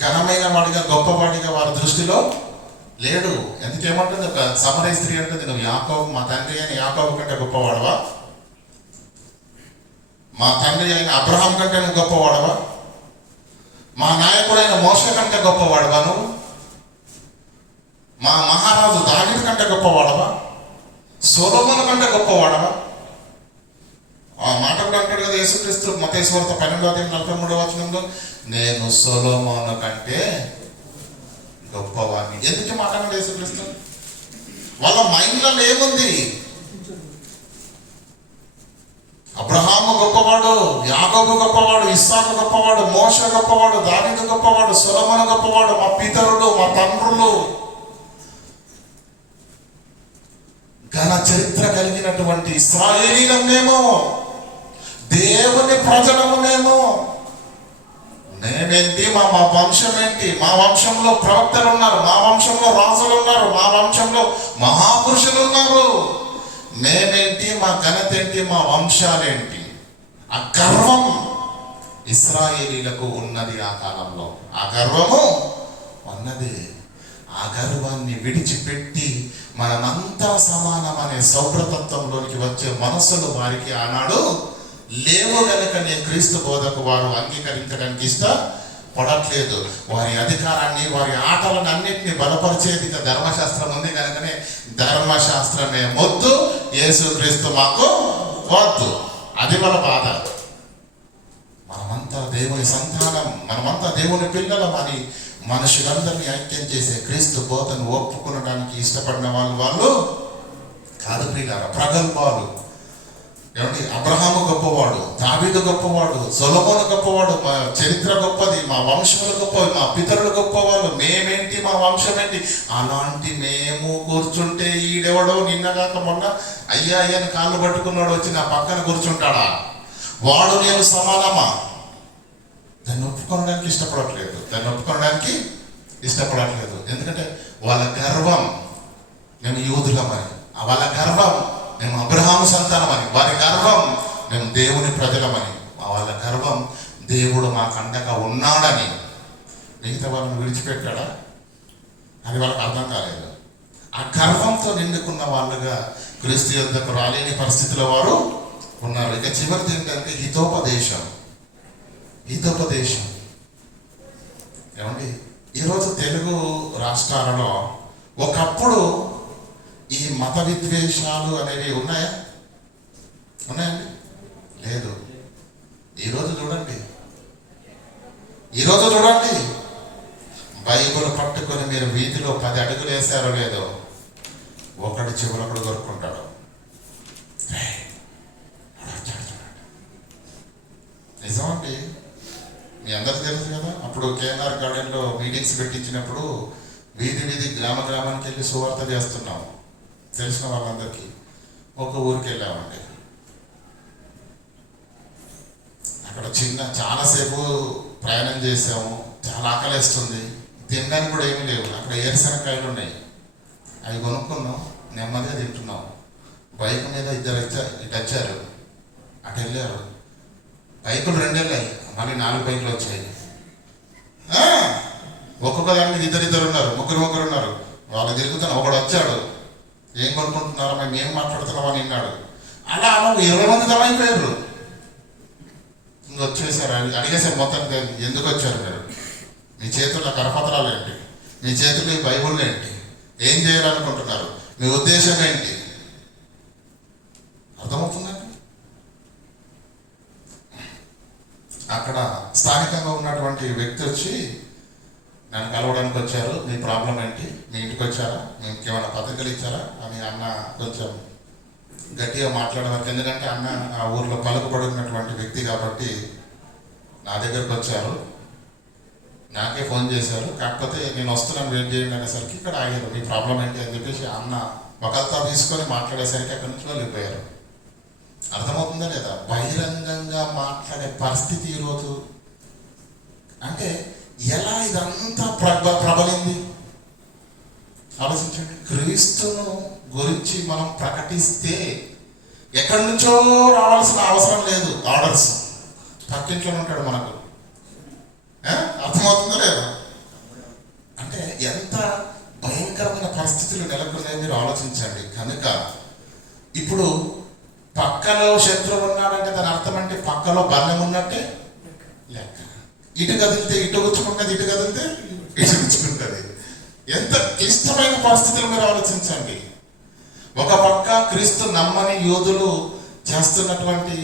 ఘనమైన వాడిగా, గొప్పవాడిగా వారి దృష్టిలో లేడు. ఎందుకేమంటుంది? ఒక సమరయ స్త్రీ అంటుంది, నువ్వు యాకోబు, మా తండ్రి అయిన యాకోబు కంటే గొప్పవాడవా? మా తండ్రి అయిన అబ్రహాం కంటే నువ్వు గొప్పవాడవా? మా నాయకుడైన మోషే కంటే గొప్పవాడవా? నువ్వు మా మహారాజు దావీదు కంటే గొప్పవాడవా? సొలొమోను కంటే గొప్పవాడవా? ఆ మాట కూడా అంటాడు కదా యేసుక్రీస్తు మత్తయి సువార్త 12:43 నేను సొలొమోను కంటే గొప్పవాడిని. ఎందుకు మాట అన్నాడు యేసుక్రీస్తు? వాళ్ళ మైండ్లో ఏముంది? అబ్రహాము గొప్పవాడు, యాకోబు గొప్పవాడు, ఇస్సాకు గొప్పవాడు, మోషే గొప్పవాడు, దావీదు గొప్పవాడు, సొలొమోను గొప్పవాడు, మా పితరులు, మా తండ్రులు, ఘన చరిత్ర కలిగినటువంటి ఇశ్రాయేలీలం మేము, దేవుని ప్రజలము మేము. మేమేంటి? మా వంశం ఏంటి? మా వంశంలో ప్రవక్తలు ఉన్నారు, మా వంశంలో రాజులు ఉన్నారు, మా వంశంలో మహాపురుషులు ఉన్నారు. మేమేంటి? మా ఘనత ఏంటి? మా వంశాలేంటి? ఆ గర్వం ఇశ్రాయేలీలకు ఉన్నది. ఆ కాలంలో ఆ గర్వము ఉన్నది. ఆ గర్వాన్ని విడిచిపెట్టి మనమంతా సమానం అనే సౌభ్రతత్వంలోనికి వచ్చే మనస్సులు వారికి ఆనాడు లేవు గనుకనే క్రీస్తు బోధకు వారు అంగీకరించడానికి ఇష్టపడట్లేదు. వారి అధికారాన్ని, వారి ఆటలను అన్నింటినీ బలపరిచేది ధర్మశాస్త్రం ఉంది కనుకనే ధర్మశాస్త్రమే మొద్దు, యేసుక్రీస్తు మాకు వద్దు. అది వాళ్ళ బాధ. మనమంతా దేవుని సంతానం, మనమంతా దేవుని పిల్లలమని మనుషులందరినీ ఐక్యం చేసే క్రీస్తు బోధను ఒప్పుకునడానికి ఇష్టపడిన వాళ్ళు కాదు ప్రియులారా. ప్రగల్భాలు ఏమండి? అబ్రహాము గొప్పవాడు, దావీదు గొప్పవాడు, సొలొమోను గొప్పవాడు, మా చరిత్ర గొప్పది, మా వంశములు గొప్పవి, మా పితరులు గొప్పవాళ్ళు, మేమేంటి, మా వంశం ఏంటి? అలాంటి మేము కూర్చుంటే ఈడెవడో నిన్నగాక మొన్న అయ్యా అయ్యని కాళ్ళు పట్టుకున్నాడు వచ్చి నా పక్కన కూర్చుంటాడా? వాడు నేను సమానమా? దాన్ని ఒప్పుకోవడానికి ఇష్టపడట్లేదు. ఎందుకంటే వాళ్ళ గర్వం మేము యూదులమని, వాళ్ళ గర్వం మేము అబ్రహాము సంతానమని, వారి గర్వం మేము దేవుని ప్రజలమని, వాళ్ళ గర్వం దేవుడు మాకు అండగా ఉన్నాడని. మిగతా వాళ్ళని విడిచిపెట్టాడా? అది వాళ్ళకి అర్థం కాలేదు. ఆ గర్వంతో నిండుకున్న వాళ్ళుగా క్రీస్తు యొద్దకు రాలేని పరిస్థితిలో వారు ఉన్నారు. ఇక చివరిది ఏంటంటే హితోపదేశం. ఏమండి? ఈరోజు తెలుగు రాష్ట్రాలలో ఒకప్పుడు ఈ మత విద్వేషాలు అనేవి ఉన్నాయా? ఉన్నాయండి? లేదు. ఈరోజు చూడండి, బైబిల్ పట్టుకొని మీరు వీధిలో 10 అడుగులు వేసారో లేదో ఒకటి చివరొకడు దొరుకుంటాడు. నిజమండి, మీ అందరికి తెలుసు కదా. అప్పుడు కేఎన్ఆర్ గార్డెన్లో మీటింగ్స్ పెట్టించినప్పుడు వీధి గ్రామానికి వెళ్ళి సువార్త చేస్తున్నాము. తెలిసిన వాళ్ళందరికీ ఒక ఊరికి వెళ్ళామండి. అక్కడ చాలాసేపు ప్రయాణం చేసాము. చాలా ఆకలిస్తుంది, తినడానికి కూడా ఏమీ లేవు. అక్కడ ఏరుశనక్కాయలు ఉన్నాయి, అవి కొనుక్కున్నాం. నెమ్మదిగా తింటున్నాం. బైక్ మీద ఇద్దరు ఇటు వచ్చారు, అటు వెళ్ళారు. బైకులు 2 వెళ్ళాయి, మళ్ళీ 4 బైకులు వచ్చాయి. ఒక్కొక్క దాని మీద ఇద్దరు ఉన్నారు, ముగ్గురు ఉన్నారు. వాళ్ళు తిరుగుతున్నా. ఒకడు వచ్చాడు, ఏం కొనుక్కుంటున్నారో మేము ఏం మాట్లాడుతున్నామని విన్నాడు. అలా 20 మంది జమైపోయారు. వచ్చేసారు, అడిగేసారు మొత్తానికి, ఎందుకు వచ్చారు మీరు? మీ చేతుల్లో కరపత్రాలు ఏంటి? మీ చేతుల్లో ఈ బైబుల్ ఏంటి? ఏం చేయాలనుకుంటున్నారు? మీ ఉద్దేశం ఏంటి? అర్థమవుతుందండి? అక్కడ స్థానికంగా ఉన్నటువంటి వ్యక్తి వచ్చి నన్ను కలవడానికి వచ్చారు. మీ ప్రాబ్లం ఏంటి? మీ ఇంటికి వచ్చారా? మీకు ఏమైనా పత్రికలు ఇచ్చారా అని అన్న కొంచెం గట్టిగా మాట్లాడేవారు. ఎందుకంటే అన్న ఆ ఊర్లో పలుకుబడినటువంటి వ్యక్తి కాబట్టి నా దగ్గరకు వచ్చారు. నాకే ఫోన్ చేశారు. కాకపోతే నేను వస్తున్నాను, వెయిట్ చేయండి అనేసరికి ఇక్కడ ఆగారు. మీ ప్రాబ్లం ఏంటి అని చెప్పేసి అన్న ఒకరితో తీసుకొని మాట్లాడేసరికి అక్కడి నుంచి వెళ్ళిపోయారు. అర్థమవుతుందా లేదా? బహిరంగంగా మాట్లాడే పరిస్థితి ఈరోజు. అంటే ఎలా ఇదంతా ప్రబలింది ఆలోచించండి. క్రీస్తును గురించి మనం ప్రకటిస్తే ఎక్కడి నుంచో రావాల్సిన అవసరం లేదు. ఆర్డర్స్ పక్కింట్లోనే ఉంటాడు మనకు. అర్థమవుతుందా లేదా? అంటే ఎంత భయంకరమైన పరిస్థితులు నెలకొన్నాయో మీరు ఆలోచించండి. కనుక ఇప్పుడు పక్కలో శత్రువు ఉన్నాడంటే దాని అర్థం అంటే పక్కలో బలం ఉన్నట్టే లెక్క. ఇటు కదిలితే ఇటు గుచ్చుకుంటుంది, ఇటు కదిలితే ఇటు గుచ్చుకుంటుంది. ఎంత క్లిష్టమైన పరిస్థితులు మీరు ఆలోచించండి. ఒక పక్క క్రీస్తు నమ్మని యోధులు చేస్తున్నటువంటి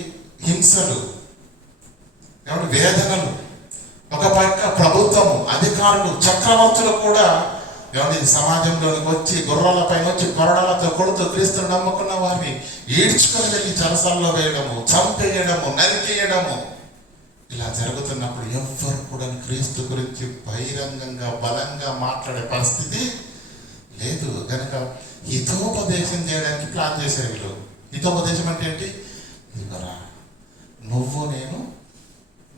హింసలు, వేదనలు, ఒక పక్క ప్రభుత్వము, అధికారులు, చక్రవర్తులు కూడా సమాజంలోనికి వచ్చి గుర్రాల పైన వచ్చి కొరడాలతో కొడుతూ క్రీస్తును నమ్ముకున్న వారిని ఈడ్చుకొని వెళ్ళి చెరసాల్లో వేయడము, చంపేయడము, నరికేయడము, ఇలా జరుగుతున్నప్పుడు ఎవ్వరు కూడా క్రీస్తు గురించి బహిరంగంగా బలంగా మాట్లాడే పరిస్థితి లేదు. కనుక హితోపదేశం చేయడానికి ప్లాన్ చేశారు వీళ్ళు. హితోపదేశం అంటే ఏంటి? ఇవరా నువ్వు నేను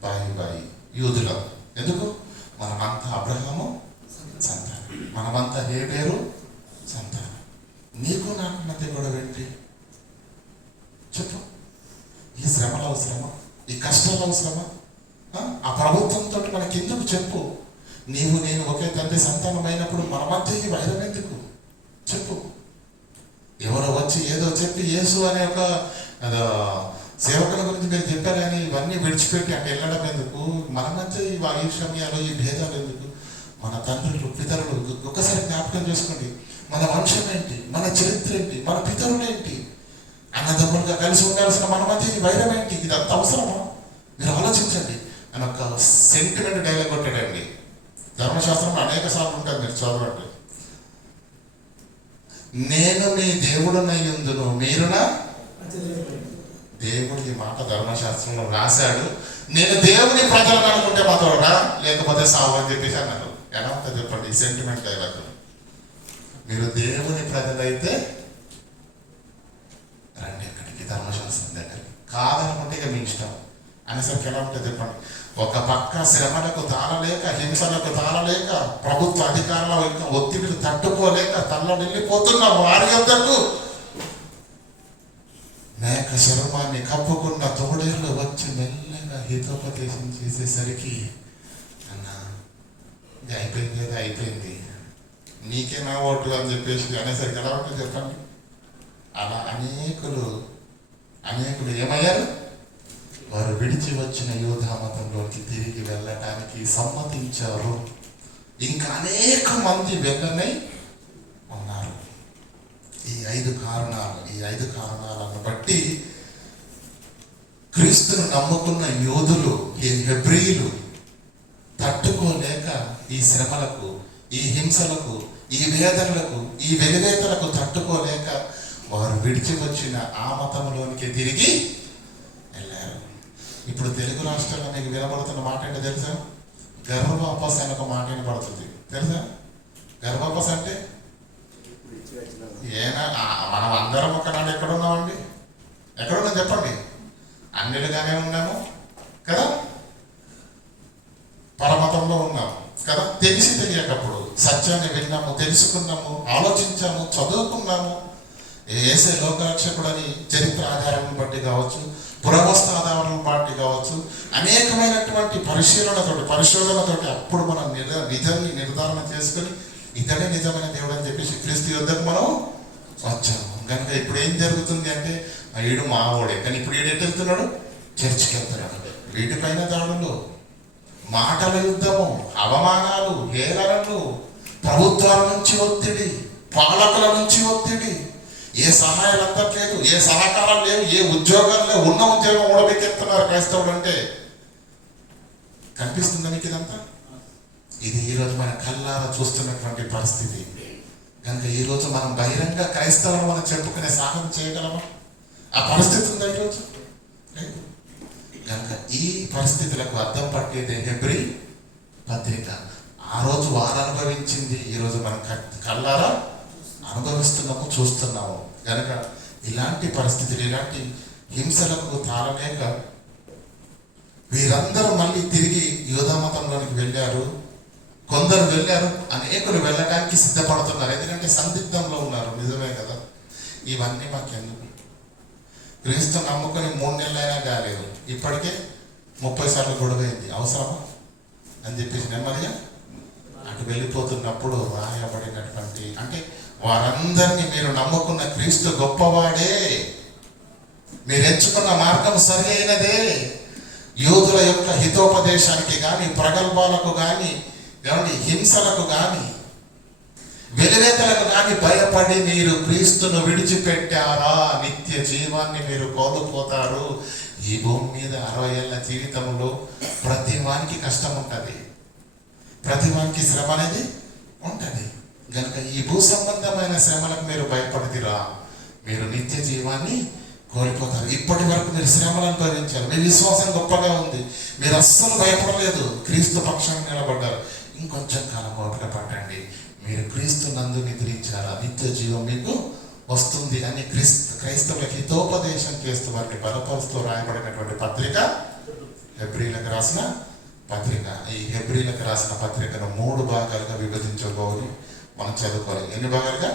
బాయి యూదులం. ఎందుకు? మనమంతా అబ్రహాము సంతానం, మనమంతా హేబేరు సంతానం. నీకు నాకు మధ్య గొడవ ఏంటి చెప్పు? ఈ శ్రమలు అవసరమా? ఈ కష్టాలు అవసరమా? ఆ ప్రభుత్వంతో మనకి ఎందుకు చెప్పు? నీవు నేను ఒకే తండ్రి సంతానం అయినప్పుడు మన మధ్య ఈ వైరం ఎందుకు చెప్పు? ఎవరో వచ్చి ఏదో చెప్పి యేసు అనే ఒక సేవకుల గురించి మీరు చెప్పారు కానీ ఇవన్నీ విడిచిపెట్టి అక్కడ వెళ్ళడం ఎందుకు? మన మధ్య ఈ వైషమ్యాలు, ఈ భేదాలు ఎందుకు? మన తండ్రులు పితరులు ఒక్కసారి జ్ఞాపకం చేసుకోండి. మన వంశం ఏంటి? మన చరిత్ర ఏంటి? మన పితరులు ఏంటి? అన్నదమ్ములుగా కలిసి ఉండాల్సిన మన మధ్య ఈ వైరం ఏంటి? ఇదంతా అవసరమా? మీరు ఆలోచించండి. అని ఒక సెంటిమెంట్ డైలాగ్ కొట్టాడండి. ధర్మశాస్త్రంలో అనేక సార్లు ఉంటుంది, మీరు చదవండి. నేను మీ దేవుడునై యుందును, మీరునా దేవుడు. ఈ మాట ధర్మశాస్త్రంలో రాశాడు. నేను దేవుని ప్రజలను అనుకుంటే మాతోడా, లేకపోతే సావు అని చెప్పేసి అన్నారు. ఎలా ఉంటుంది చెప్పండి ఈ సెంటిమెంట్ డైలాగ్? మీరు దేవుని ప్రజలైతే రండి ఎక్కడికి, ధర్మశాస్త్రం దగ్గరికి. కాదనుకుంటే ఇక మీ ఇష్టం అనేసరికి ఎలా ఉంటుంది చెప్పండి? ఒక పక్క శ్రమలకు తాళలేక, హింసలకు తాళలేక, ప్రభుత్వ అధికారుల ఒత్తిడిని తట్టుకోలేక తల్లడిల్లిపోతున్న వారి యొద్దకు మేక శర్మాన్ని కప్పుకున్న తోడేళ్ళు వచ్చి మెల్లగా హితోపదేశం చేసేసరికి అన్న ఇది అయిపోయింది, నీకే నా ఓటు అని చెప్పేసి అనేసరికి ఎలా ఉంటుంది చెప్పండి? అలా అనేకులు ఏమయ్యారు? వారు విడిచి వచ్చిన యూదా మతంలోకి తిరిగి వెళ్ళటానికి సమ్మతించారు. ఇంకా అనేక మంది వెళ్ళనై ఈ ఐదు కారణాలను బట్టి క్రీస్తును నమ్ముకున్న యోధులు, ఈ హెబ్రీయులు తట్టుకోలేక ఈ శ్రమలకు, ఈ హింసలకు, ఈ వేదనలకు, ఈ వెలివేతలకు తట్టుకోలేక వారు విడిచి వచ్చిన ఆ మతంలోనికి తిరిగి వెళ్ళారు. ఇప్పుడు తెలుగు రాష్ట్రాల్లో మీకు వినబడుతున్న మాట ఏంటో తెలుసా? గర్భవాపస్ అని ఒక మాట వినబడుతుంది. తెలుసా గర్భవాపస్ అంటే? మనం అందరం ఒకనాడు ఎక్కడున్నామండి? ఎక్కడున్నాం చెప్పండి? అన్నిలుగానే ఉన్నాము కదా, పరమతంలో ఉన్నాము కదా. తెలిసి తెలియకప్పుడు సత్యాన్ని విన్నాము, తెలుసుకున్నాము, ఆలోచించాము, చదువుకున్నాము. యేసే లోకరక్షకుడని చరిత్ర ఆధారాలను బట్టి కావచ్చు, పురావస్తు ఆధారాలను బట్టి కావచ్చు, అనేకమైనటువంటి పరిశోధనతోటి అప్పుడు మనం నిజాన్ని నిర్ధారణ చేసుకొని ఇతడే నిజమైన దేవుడు అని చెప్పేసి క్రీస్తు యుద్ధకు మనం వచ్చాము. కనుక ఇప్పుడు ఏం జరుగుతుంది అంటే, వీడు మావోడే, కానీ ఇప్పుడు వీడు ఎటు వెళ్తున్నాడు? చర్చికి వెళ్తున్నాడు. వీటిపైన దాడులు, మాటల యుద్ధము, అవమానాలు, హేళనలు, ప్రభుత్వాల నుంచి ఒత్తిడి, పాలకుల నుంచి ఒత్తిడి, ఏ సహాయాలు అందట్లేదు, ఏ సహకారం లేవు, ఏ ఉద్యోగాలు లేవు. ఉన్న ఉద్యోగం ఊడబెక్కెత్తున్నారు క్రైస్తవులు అంటే. కనిపిస్తుందా మీకు ఇదంతా? ఇది ఈరోజు మన కళ్ళారా చూస్తున్నటువంటి పరిస్థితి. కనుక ఈరోజు మనం బహిరంగ క్రైస్తవులు మనం చెప్పుకునే సాహసం చేయగలమా? ఆ పరిస్థితి ఉందా ఈరోజు? లేదు. కనుక ఈ పరిస్థితులకు అద్దం పట్టేది హెబ్రీ పత్రిక. ఆ రోజు వారు అనుభవించింది ఈరోజు మనం కళ్ళారా అనుభవిస్తున్నాము, చూస్తున్నాము. కనుక ఇలాంటి పరిస్థితులు, ఇలాంటి హింసలకు తాళలేక వీరందరూ మళ్ళీ తిరిగి యూదా మతంలోనికి వెళ్ళారు. కొందరు వెళ్ళారు, అనేకులు వెళ్ళడానికి సిద్ధపడుతున్నారు. ఎందుకంటే సందిగ్ధంలో ఉన్నారు. నిజమే కదా. ఇవన్నీ మాకెందుకు? క్రీస్తు నమ్ముకొని 3 నెలలైనా కాలేదు, ఇప్పటికే 30 సార్లు గొడవైంది. అవసరమా అని చెప్పేసి నెమ్మదిగా అటు వెళ్ళిపోతున్నప్పుడు రాయబడినటువంటి, అంటే వారందరినీ మీరు నమ్ముకున్న క్రీస్తు గొప్పవాడే, మీరు ఎంచుకున్న మార్గం సరి అయినదే, యూదుల యొక్క హితోపదేశానికి కానీ, ప్రగల్భాలకు కానీ, హింసలకు కానీ, వెలివేతలకు కానీ భయపడి మీరు క్రీస్తును విడిచిపెట్టారా, నిత్య జీవాన్ని మీరు కోల్పోతారు. ఈ భూమి మీద 60 ఏళ్ళ జీవితంలో ప్రతి వానికి కష్టం ఉంటుంది, ప్రతి వానికి శ్రమ అనేది ఉంటుంది. కనుక ఈ భూ సంబంధమైన శ్రమలకు మీరు భయపడితిరా, మీరు నిత్య జీవాన్ని కోల్పోతారు. ఇప్పటి వరకు మీరు శ్రమలు అనుభవించారు, మీ విశ్వాసం గొప్పగా ఉంది, మీరు అస్సలు భయపడలేదు, క్రీస్తు పక్షాన్ని నిలబడ్డారు. ఇంకొంచెం కాలం ఓపిక పట్టండి, మీరు క్రీస్తు నందు నిద్రించారా, నిత్య జీవం మీకు వస్తుంది అని క్రైస్తవులకు హితోపదేశం చేస్తూ వారికి బలపరుస్తూ రాయబడినటువంటి పత్రిక హెబ్రీలకు రాసిన పత్రిక. ఈ హెబ్రీలకు రాసిన పత్రికను 3 భాగాలుగా విభజించుకోవాలి, మనం చదువుకోవాలి. ఎన్ని భాగాలుగా?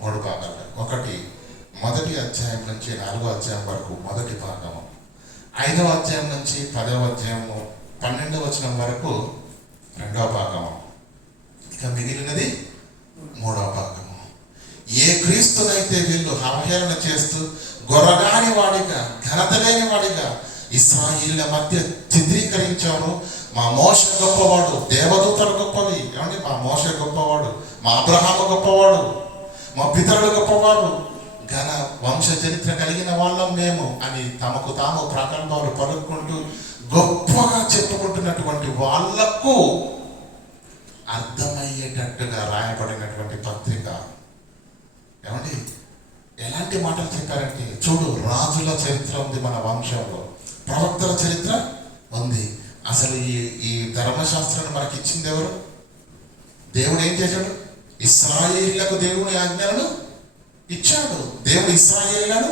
3 భాగాలుగా. ఒకటి, 1వ అధ్యాయం నుంచి 4వ అధ్యాయం వరకు మొదటి భాగము, 5వ అధ్యాయం నుంచి 10వ అధ్యాయము 12వ వచనం వరకు 2వ భాగము, ఇక మిగిలినది 3వ భాగము. ఏ క్రీస్తునైతే వీళ్ళు అవహేళన చేస్తూ గొర్రగాని వాడిగా, ఘనత లేని వాడిగా ఇశ్రాయేలుల మధ్య చిత్రీకరించారు. మా మోషే గొప్పవాడు, దేవదూతలు గొప్పవి, ఏమండి, మా మోషే గొప్పవాడు, మా అబ్రహాము గొప్పవాడు, మా పితరులు గొప్పవాడు, ఘన వంశ చరిత్ర కలిగిన వాళ్ళం మేము అని తమకు తాము ప్రకల్పాలు పలుకుంటూ గొప్పగా చెప్పుకుంటున్నటువంటి వాళ్లకు అర్థమయ్యేటట్టుగా రాయబడినటువంటి పత్రిక. ఏమండి, ఎలాంటి మాటలు చెప్పారంటే, చూడు, రాజుల చరిత్ర ఉంది మన వంశంలో, ప్రవక్తల చరిత్ర ఉంది. అసలు ఈ ధర్మశాస్త్రాన్ని మనకి ఇచ్చింది ఎవరు? దేవుడు ఏం చేశాడు? ఇశ్రాయేలీయులకు దేవుని ఆజ్ఞలను ఇచ్చాడు. దేవుడు ఇశ్రాయేలీయులను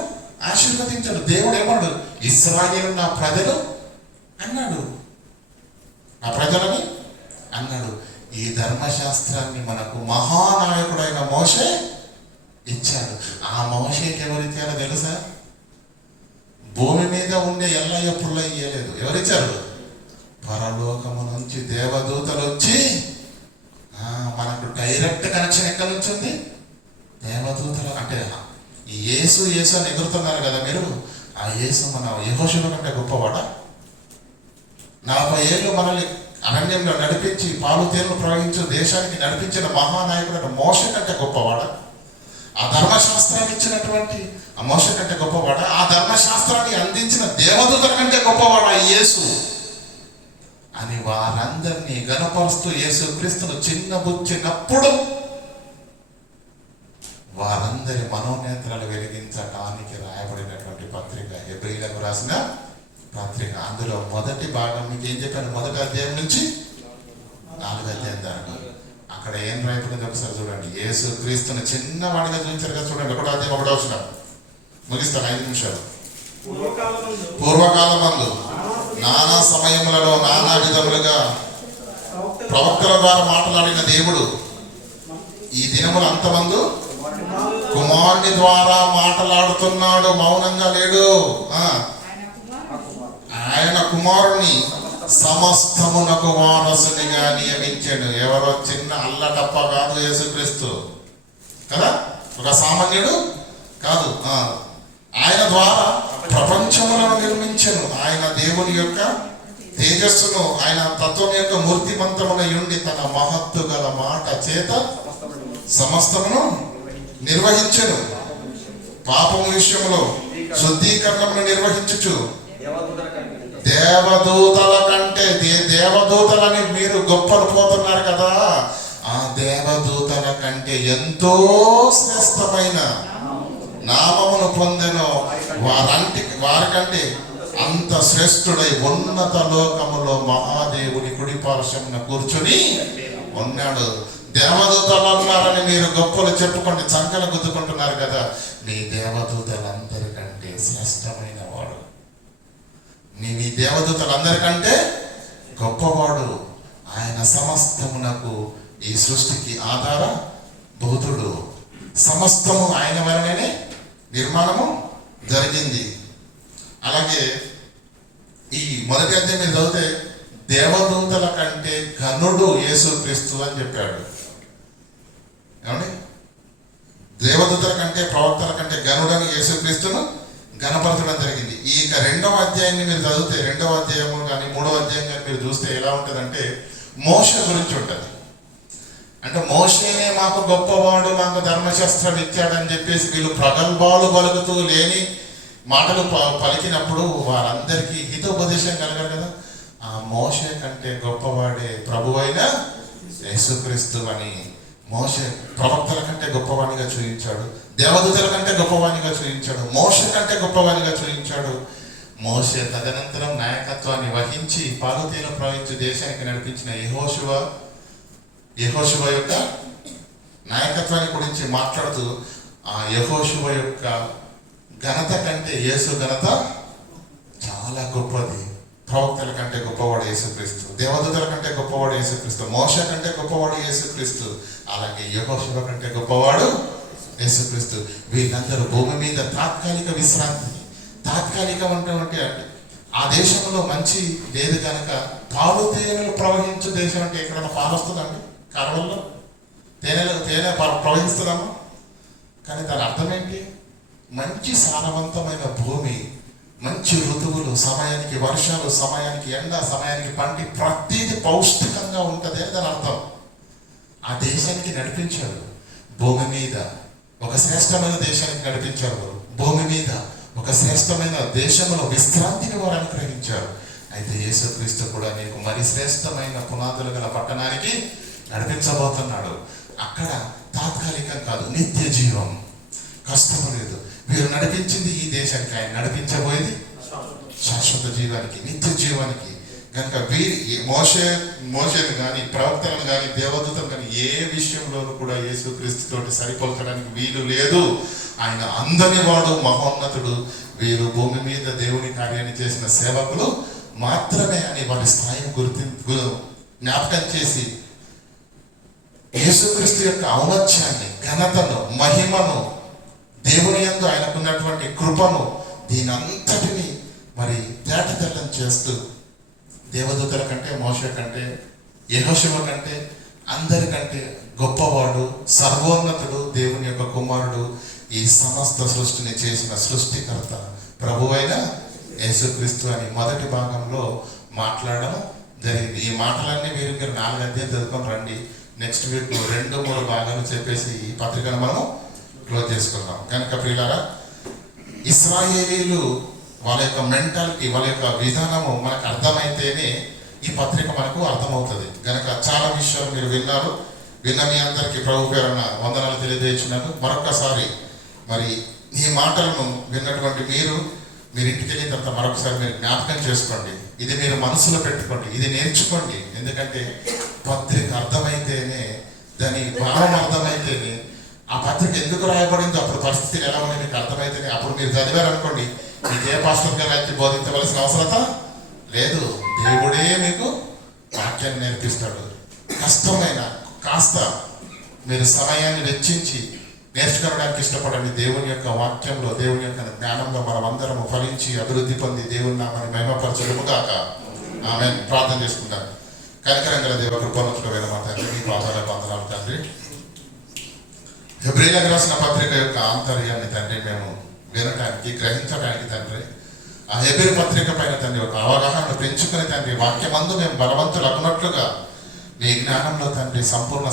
ఆశీర్వదించాడు. దేవుడు ఏమన్నాడు? ఇశ్రాయేలు నా ప్రజలు అన్నాడు, నా ప్రజలని అన్నాడు. ఈ ధర్మశాస్త్రాన్ని మనకు మహానాయకుడైన మోషే ఇచ్చాడు. ఆ మోషేకి ఎవరిచ్చారో తెలుసా? భూమి మీద ఉండే ఎల్లయ్య పుల్ల ఇయ్యలేదు. ఎవరిచ్చారు? పరలోకము నుంచి దేవదూతలు వచ్చి, మనకు డైరెక్ట్ కనెక్షన్ ఎక్కడి నుంచి ఉంది? దేవదూతలు. అంటే ఈ యేసు యేసు అని ఎగురుతున్నారు కదా మీరు, ఆ యేసు మన యెహోషువ కంటే గొప్పవాడా? 40 ఏళ్ళు మనల్ని అరణ్యంలో నడిపించి పాలు తేనెలు ప్రవహించు దేశానికి నడిపించిన మహానాయకుడు మోషే కంటే గొప్పవాడా? ఆ ధర్మశాస్త్రాన్ని ఇచ్చినటువంటి ఆ మోషే కంటే గొప్పవాడా? ఆ ధర్మశాస్త్రాన్ని అందించిన దేవదూతల కంటే గొప్పవాడా యేసు అని వారందరినీ గణపరుస్తూ యేసు క్రీస్తును చిన్నబుచ్చినప్పుడు వారందరి మనోనేత్రాలు వెలిగించటానికి రాయబడినటువంటి పత్రిక హెబ్రీయులకు రాసిన పత్రిక. అందులో మొదటి భాగం మీకు ఏం చెప్పాను? మొదటి అధ్యాయం నుంచి 4వ అధ్యాయం దాకా అక్కడ ఏం రాయబడింది ఒకసారి చూడండి. యేసు క్రీస్తును చిన్నవాడిగా చూపించారు కదా, చూడండి. 1వ అధ్యాయం 1వ వచనం ముగిస్తాను, 5 నిమిషాలు. పూర్వకాలమందు నానా సమయములలో నానా విధములుగా ప్రవక్తల ద్వారా మాట్లాడిన దేవుడు ఈ దినములు అంతమందు కుమారుని ద్వారా మాట్లాడుతున్నాడు, మౌనంగా లేడు. ఆయన కుమారుని సమస్తమునకు వారసునిగా నియమించాడు. ఎవరో చిన్న అల్లటప్ప కాదు యేసుక్రీస్తు కదా, ఒక సామాన్యుడు కాదు. ఆయన ద్వారా ప్రపంచములను నిర్మించను. ఆయన దేవుని యొక్క తేజస్సును, ఆయన తత్వం యొక్క మూర్తిమంతమున ఉండి తన మహత్తు గల మాట చేత సమస్తమును నిర్వహించను. పాపము విషయంలో శుద్ధీకరణమును నిర్వహించుచు దేవదూతల కంటే, దేవదూతలని మీరు గొప్పలు పోతున్నారు కదా, ఆ దేవదూతల కంటే ఎంతో శ్రేష్టమైన నామమును పొందెను. వారికంటే అంత శ్రేష్ఠుడై ఉన్నత లోకములో మహాదేవుని కుడి పార్శ్వమున కూర్చుని ఉన్నాడు. దేవదూతలు అన్నారని మీరు గొప్పలు చెప్పుకోండి, చంకలు గుద్దుకుంటున్నారు కదా. మీ దేవదూతలందరికంటే శ్రేష్టమైన వాడు, మీ దేవదూతలందరికంటే గొప్పవాడు. ఆయన సమస్తమునకు, ఈ సృష్టికి ఆధార భూతుడు. సమస్తము ఆయన వలననే నిర్మాణము జరిగింది. అలాగే ఈ మొదటి అధ్యాయం మీరు చదివితే దేవదూతల కంటే ఘనుడు యేసుక్రీస్తు అని చెప్పాడు. ఏమండి? దేవదూతల కంటే ప్రవక్తల కంటే ఘనుడని యేసుక్రీస్తును ఘనపరచడం జరిగింది. ఈ 2వ అధ్యాయాన్ని మీరు చదివితే, 2వ అధ్యాయము కానీ 3వ అధ్యాయం కానీ మీరు చూస్తే ఎలా ఉంటుందంటే మోషే గురించి ఉంటుంది. అంటే మోషేనే మాకు గొప్పవాడు, మాకు ధర్మశాస్త్రం ఇచ్చాడని చెప్పేసి వీళ్ళు ప్రగల్భాలు పలుకుతూ లేని మాటలు పలికినప్పుడు వారందరికీ హితోపదేశం కలగాలి కదా. ఆ మోషే కంటే గొప్పవాడే ప్రభువైన యేసుక్రీస్తు అని మోషే ప్రవక్తల కంటే గొప్పవానిగా చూపించాడు, దేవదూతల కంటే గొప్పవానిగా చూపించాడు, మోషే కంటే గొప్పవానిగా చూపించాడు. మోషే తదనంతరం నాయకత్వాన్ని వహించి పాలుతీను ప్రవహించి దేశానికి నడిపించిన యెహోషువ యొక్క నాయకత్వాన్ని గురించి మాట్లాడుతూ, ఆ యెహోషువ యొక్క ఘనత కంటే యేసు ఘనత చాలా గొప్పది. ప్రవక్తల కంటే గొప్పవాడు యేసుక్రీస్తు, దేవదూతల కంటే గొప్పవాడు యేసుక్రీస్తు, మోషే కంటే గొప్పవాడు యేసుక్రీస్తు, అలాగే యెహోషువ కంటే గొప్పవాడు యేసుక్రీస్తు. వీళ్ళందరూ భూమి మీద తాత్కాలిక విశ్రాంతి, తాత్కాలికమైనటువంటి, ఆ దేశంలో మంచి లేదు కనుక పాలు తేనెలు ప్రవహించు దేశం అంటే ఎక్కడైనా పాలు వస్తుందండి? కాలువల్లో తేనె ప్రవహిస్తుందమ్మా. కానీ దాని అర్థం ఏంటి? మంచి సారవంతమైన భూమి, మంచి ఋతువులు, సమయానికి వర్షాలు, సమయానికి ఎండ, సమయానికి పంటి, ప్రతిదీ పౌష్టికంగా ఉంటుంది అని దాని అర్థం. ఆ దేశానికి నడిపించాడు. భూమి మీద ఒక శ్రేష్టమైన దేశానికి నడిపించారు. భూమి మీద ఒక శ్రేష్టమైన దేశంలో విశ్రాంతిని వారు అనుగ్రహించారు. అయితే యేసుక్రీస్తు కూడా నీకు మరి శ్రేష్టమైన పునాదులు గల పట్టణానికి నడిపించబోతున్నాడు. అక్కడ తాత్కాలికం కాదు, నిత్య జీవం. కష్టము లేదు. వీరు నడిపించింది ఈ దేశానికి, ఆయన నడిపించబోయేది శాశ్వత జీవానికి, నిత్య జీవానికి. కనుక మోషేను కానీ ప్రవక్తలను కానీ దేవదూతలు కానీ ఏ విషయంలోనూ కూడా యేసుక్రీస్తుతోటి సరిపోల్చడానికి వీలు లేదు. ఆయన అందని వాడు, మహోన్నతుడు. వీరు భూమి మీద దేవుని కార్యాన్ని చేసిన సేవకులు మాత్రమే అని వారి స్థాయిని జ్ఞాపకం చేసి యేసుక్రీస్తు యొక్క ఔన్నత్యాన్ని, ఘనతను, మహిమను, దేవుని యందు ఆయనకున్నటువంటి కృపను, దీనంతటిని మరి తేటతెల్లం చేస్తూ దేవదూతల కంటే, మోషే కంటే, యెహోషువ కంటే, అందరికంటే గొప్పవాడు, సర్వోన్నతుడు, దేవుని యొక్క కుమారుడు, ఈ సమస్త సృష్టిని చేసిన సృష్టికర్త ప్రభువైన యేసుక్రీస్తు అని మొదటి భాగంలో మాట్లాడడం జరిగింది. ఈ మాటలన్నీ మీరు 4 అధ్యాయాలు చదువుకొని రండి. నెక్స్ట్ వీక్ 2-3 భాగాలు చెప్పేసి ఈ పత్రికను మనం క్లోజ్ చేసుకుందాం. కనుక ప్రియులారా, ఇశ్రాయేలీలు వాళ్ళ యొక్క మెంటాలిటీ, వాళ్ళ యొక్క విధానము మనకు అర్థమైతేనే ఈ పత్రిక మనకు అర్థమవుతుంది. కనుక చాలా విషయాలు మీరు విన్నారు. విన్న మీ అందరికీ ప్రభు పేరున వందనాలు తెలియజేస్తున్నాను. మరొకసారి మరి ఈ మాటలను విన్నటువంటి మీరు ఇంటికి వెళ్ళిన తర్వాత మరొకసారి మీరు జ్ఞాపకం చేసుకోండి. ఇది మీరు మనసులో పెట్టుకోండి, ఇది నేర్చుకోండి. ఎందుకంటే పత్రిక అర్థమైతేనే, దాని భావం అర్థమైతేనే, ఆ పత్రిక ఎందుకు రాయబడిందో, అప్పుడు పరిస్థితులు ఎలా ఉన్నాయి మీకు అర్థమైతేనే, అప్పుడు మీరు చదివారు అనుకోండి, మీకు ఏ పాస్టర్ గారు అయితే బోధించవలసిన అవసరత లేదు. దేవుడే మీకు వాక్యాన్ని నేర్పిస్తాడు. కష్టమైన కాస్త మీరు సమయాన్ని వెచ్చించి నేర్చుకోవడానికి ఇష్టపడండి. దేవుని యొక్క వాక్యంలో, దేవుని యొక్క జ్ఞానంలో మనం అందరము ఫలించి అభివృద్ధి పొంది దేవుని నామని మహిమపరచడముగాక. ఆమె ప్రార్థన చేసుకుంటాను. కనికరంగల దేవ, కృపణుతుడమైన మా తండ్రి, మీ పాదాల వందనాలు తండ్రి. హెబ్రీయులకు రాసిన పత్రిక యొక్క ఆంతర్యాన్ని తండ్రి మేము వినటానికి, గ్రహించడానికి తండ్రి, ఆ హెబ్రీ పత్రిక పైన తండ్రి ఒక అవగాహనను పెంచుకుని తండ్రి, వాక్యమందు మేము బలవంతులు అన్నట్లుగా నీ జ్ఞానంలో తండ్రి సంపూర్ణ